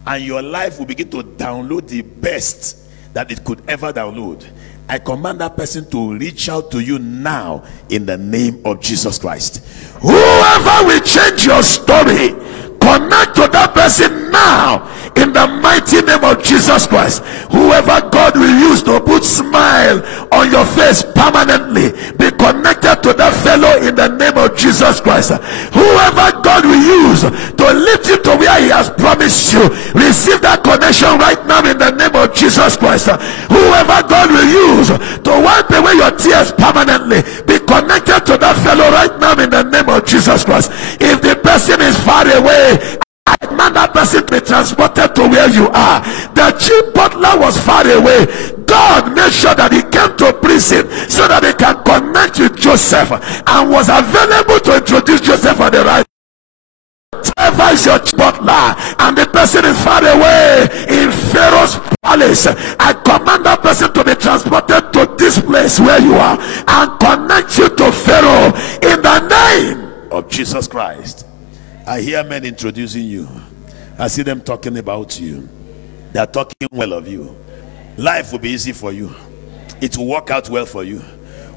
and your life will begin to download the best that it could ever download. I command that person to reach out to you now in the name of Jesus Christ. Whoever will change your story, connect to that person now in the mighty name of Jesus Christ. Whoever God will use to put smile on your face permanently, be connected to that fellow in the name of Jesus Christ. Whoever God will use to lift you to where he has promised you, receive that connection right now in the name of Jesus Christ. Whoever God will use to wipe away your tears permanently, be connected to that fellow right now in the name of Jesus Christ. If the person is far away, I demand that person be transported to where you are. The chief butler was far away. God made sure that he came to prison so that he can connect with Joseph, and was available to introduce Joseph at the right. Whoever is your butler and the person is far away in Pharaoh's palace, I command that person to be transported to this place where you are and connect you to Pharaoh in the name of Jesus Christ. I hear men introducing you. I see them talking about you. They are talking well of you. Life will be easy for you. It will work out well for you.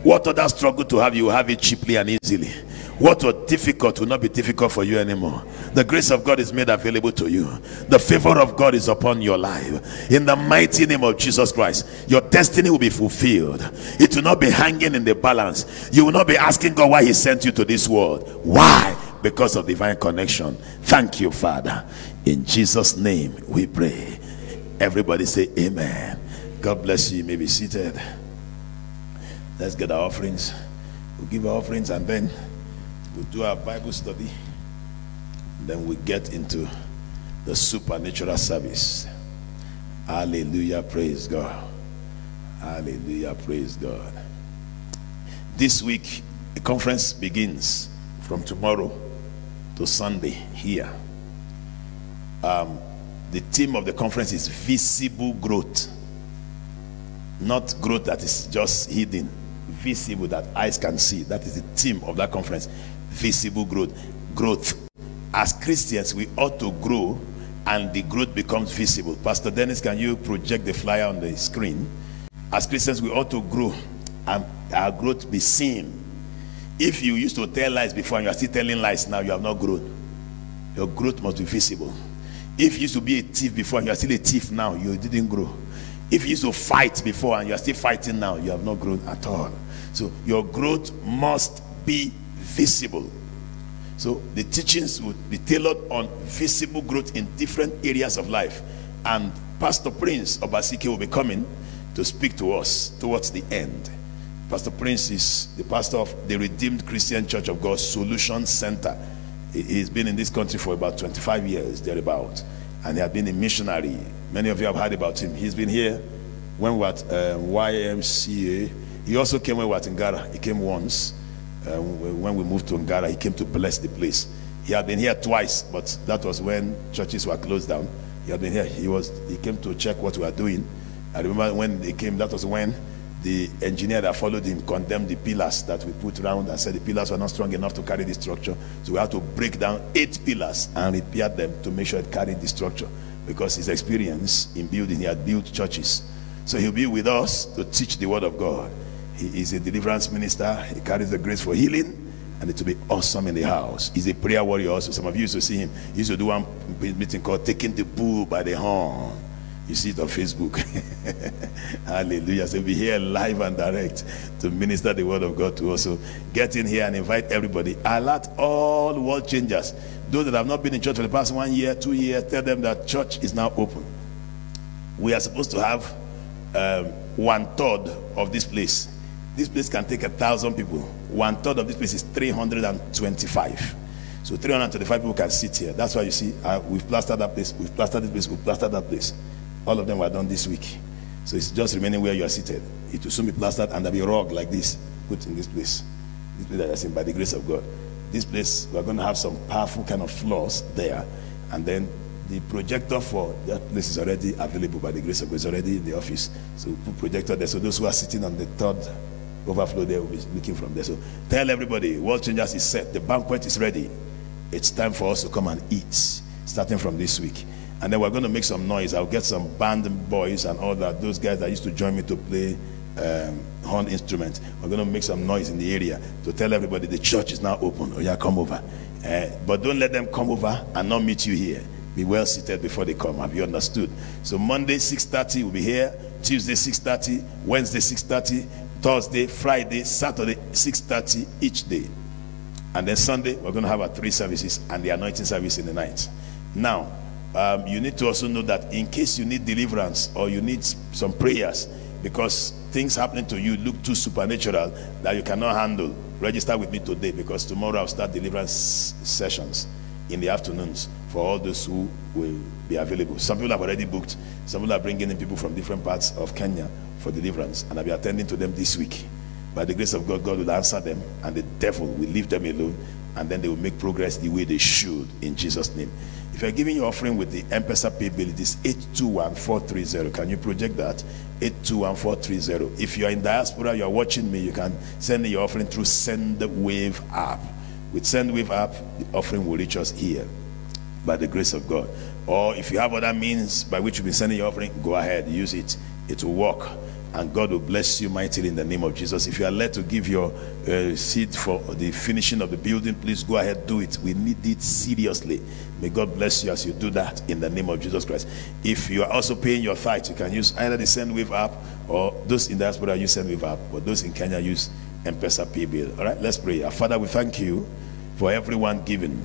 What other struggle to have, you will have it cheaply and easily. What was difficult will not be difficult for you anymore. The grace of God is made available to you. The favor of God is upon your life. In the mighty name of Jesus Christ, your destiny will be fulfilled. It will not be hanging in the balance. You will not be asking God why he sent you to this world. Why? Because of divine connection. Thank you, Father. In Jesus' name we pray. Everybody say amen. God bless you. You may be seated. Let's get our offerings. We'll give our offerings and then we'll do our Bible study. Then we get into the supernatural service. Hallelujah. Praise God. Hallelujah. Praise God. This week, the conference begins from tomorrow to Sunday here. The theme of the conference is visible growth. Not growth that is just hidden. Visible, that eyes can see. That is the theme of that conference. Visible growth. Growth. As Christians, we ought to grow, and the growth becomes visible. Pastor Dennis, can you project the flyer on the screen? As Christians, we ought to grow and our growth be seen. If you used to tell lies before and you are still telling lies now, you have not grown. Your growth must be visible. If you used to be a thief before and you are still a thief now, you didn't grow. If you used to fight before and you are still fighting now, you have not grown at all. So your growth must be visible. So the teachings would be tailored on visible growth in different areas of life. And Pastor Prince Obasike will be coming to speak to us towards the end. Pastor Prince is the pastor of the Redeemed Christian Church of God Solution Center. He's been in this country for about 25 years, thereabout. And he has been a missionary. Many of you have heard about him. He's been here when we were at YMCA. He also came when we were at Ngara. He came once. When we moved to Ngara, he came to bless the place. He had been here twice, but that was when churches were closed down. He had been here. He came to check what we were doing. I remember when he came, that was when the engineer that followed him condemned the pillars that we put around and said the pillars were not strong enough to carry the structure. So we had to break down 8 pillars and repair them to make sure it carried the structure, because his experience in building, he had built churches. So he'll be with us to teach the word of God. He is a deliverance minister. He carries the grace for healing and it will be awesome in the house. He's a prayer warrior also. Some of you used to see him. He used to do one meeting called Taking the Bull by the Horn. You see it on Facebook. Hallelujah. So we'll be here live and direct to minister the word of God to us. So get in here and invite everybody. Alert all world changers. Those that have not been in church for the past 1 year, 2 years, tell them that church is now open. We are supposed to have 1/3 of this place. This place can take 1,000 people. 1/3 of this place is 325. So 325 people can sit here. That's why you see we've plastered that place, we've plastered this place, we've plastered that place. All of them were done this week. So it's just remaining where you are seated. It will soon be plastered and there'll be a rug like this put in this place. This place that you're seeing, by the grace of God. This place, we're going to have some powerful kind of floors there. And then the projector for that place is already available by the grace of God. It's already in the office. So we put projector there. So those who are sitting on the third overflow there will be looking from there. So tell everybody, World Changers is set. The banquet is ready. It's time for us to come and eat, starting from this week. And then we're going to make some noise. I'll get some band boys and all that. Those guys that used to join me to play horn instruments. We're going to make some noise in the area to tell everybody the church is now open. Oh yeah, come over. But don't let them come over and not meet you here. Be well seated before they come. Have you understood? So Monday 6:30 we'll be here. Tuesday 6:30. Wednesday 6:30. Thursday, Friday, Saturday 6:30 each day. And then Sunday we're going to have our 3 services and the anointing service in the night. Now you need to also know that in case you need deliverance or you need some prayers because things happening to you look too supernatural that you cannot handle, register with me today, because tomorrow I'll start deliverance sessions in the afternoons for all those who will be available. Some people have already booked. Some people are bringing in people from different parts of Kenya for deliverance, and I'll be attending to them this week. By the grace of God, God will answer them and the devil will leave them alone, and then they will make progress the way they should in Jesus' name. If you're giving your offering with the M-Pesa pay bill, it is 821430. Can you project that? 821430. If you're in diaspora, you're watching me, you can send me your offering through SendWave app. With SendWave app, the offering will reach us here by the grace of God. Or if you have other means by which you've been sending your offering, go ahead, use it. It will work. And God will bless you mightily in the name of Jesus. If you are led to give your seed for the finishing of the building, please go ahead, do it. We need it seriously. May God bless you as you do that in the name of Jesus Christ. If you are also paying your tithe, you can use either the SendWave app, or those in diaspora use SendWave app, but those in Kenya use M-Pesa pay bill. All right, let's pray. Our Father, we thank you for everyone giving.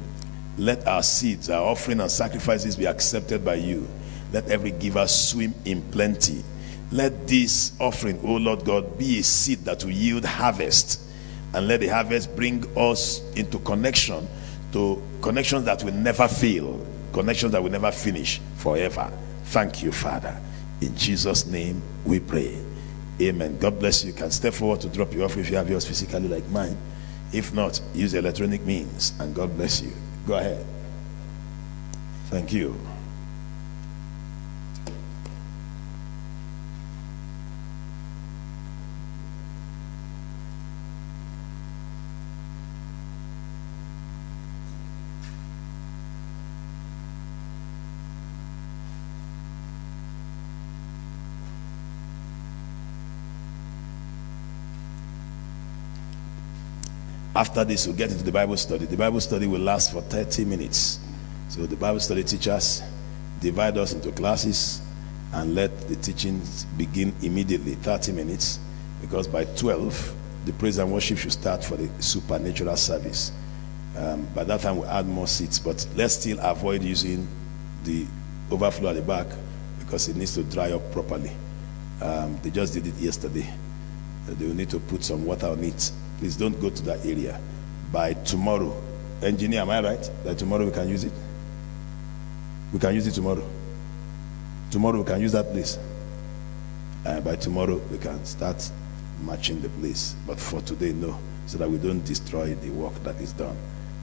Let our seeds, our offering and sacrifices be accepted by you. Let every giver swim in plenty. Let this offering, oh Lord God, be a seed that will yield harvest. And let the harvest bring us into connection, to connections that will never fail, connections that will never finish forever. Thank you, Father. In Jesus' name we pray. Amen. God bless you. You can step forward to drop your offering if you have yours physically like mine. If not, use the electronic means, and God bless you. Go ahead. Thank you. After this, we'll get into the Bible study. The Bible study will last for 30 minutes. So the Bible study teachers divide us into classes and let the teachings begin immediately, 30 minutes, because by 12, the praise and worship should start for the supernatural service. By that time, we'll add more seats, but let's still avoid using the overflow at the back because it needs to dry up properly. They just did it yesterday. They will need to put some water on it. Please don't go to that area. By tomorrow, engineer, am I right? That tomorrow we can use it? We can use it tomorrow. Tomorrow we can use that place. By tomorrow we can start matching the place. But for today, no. So that we don't destroy the work that is done.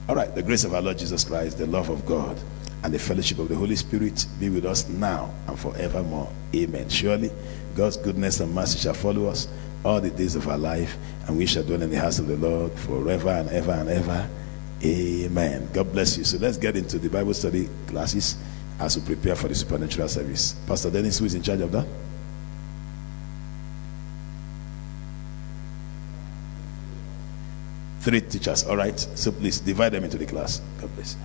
All right, the grace of our Lord Jesus Christ, the love of God, and the fellowship of the Holy Spirit be with us now and forevermore. Amen. Surely God's goodness and mercy shall follow us all the days of our life, and we shall dwell in the house of the Lord forever and ever and ever. Amen. God bless you. So let's get into the Bible study classes as we prepare for the supernatural service. Pastor Dennis, who is in charge of that? 3 teachers. All right. So please divide them into the class. God bless.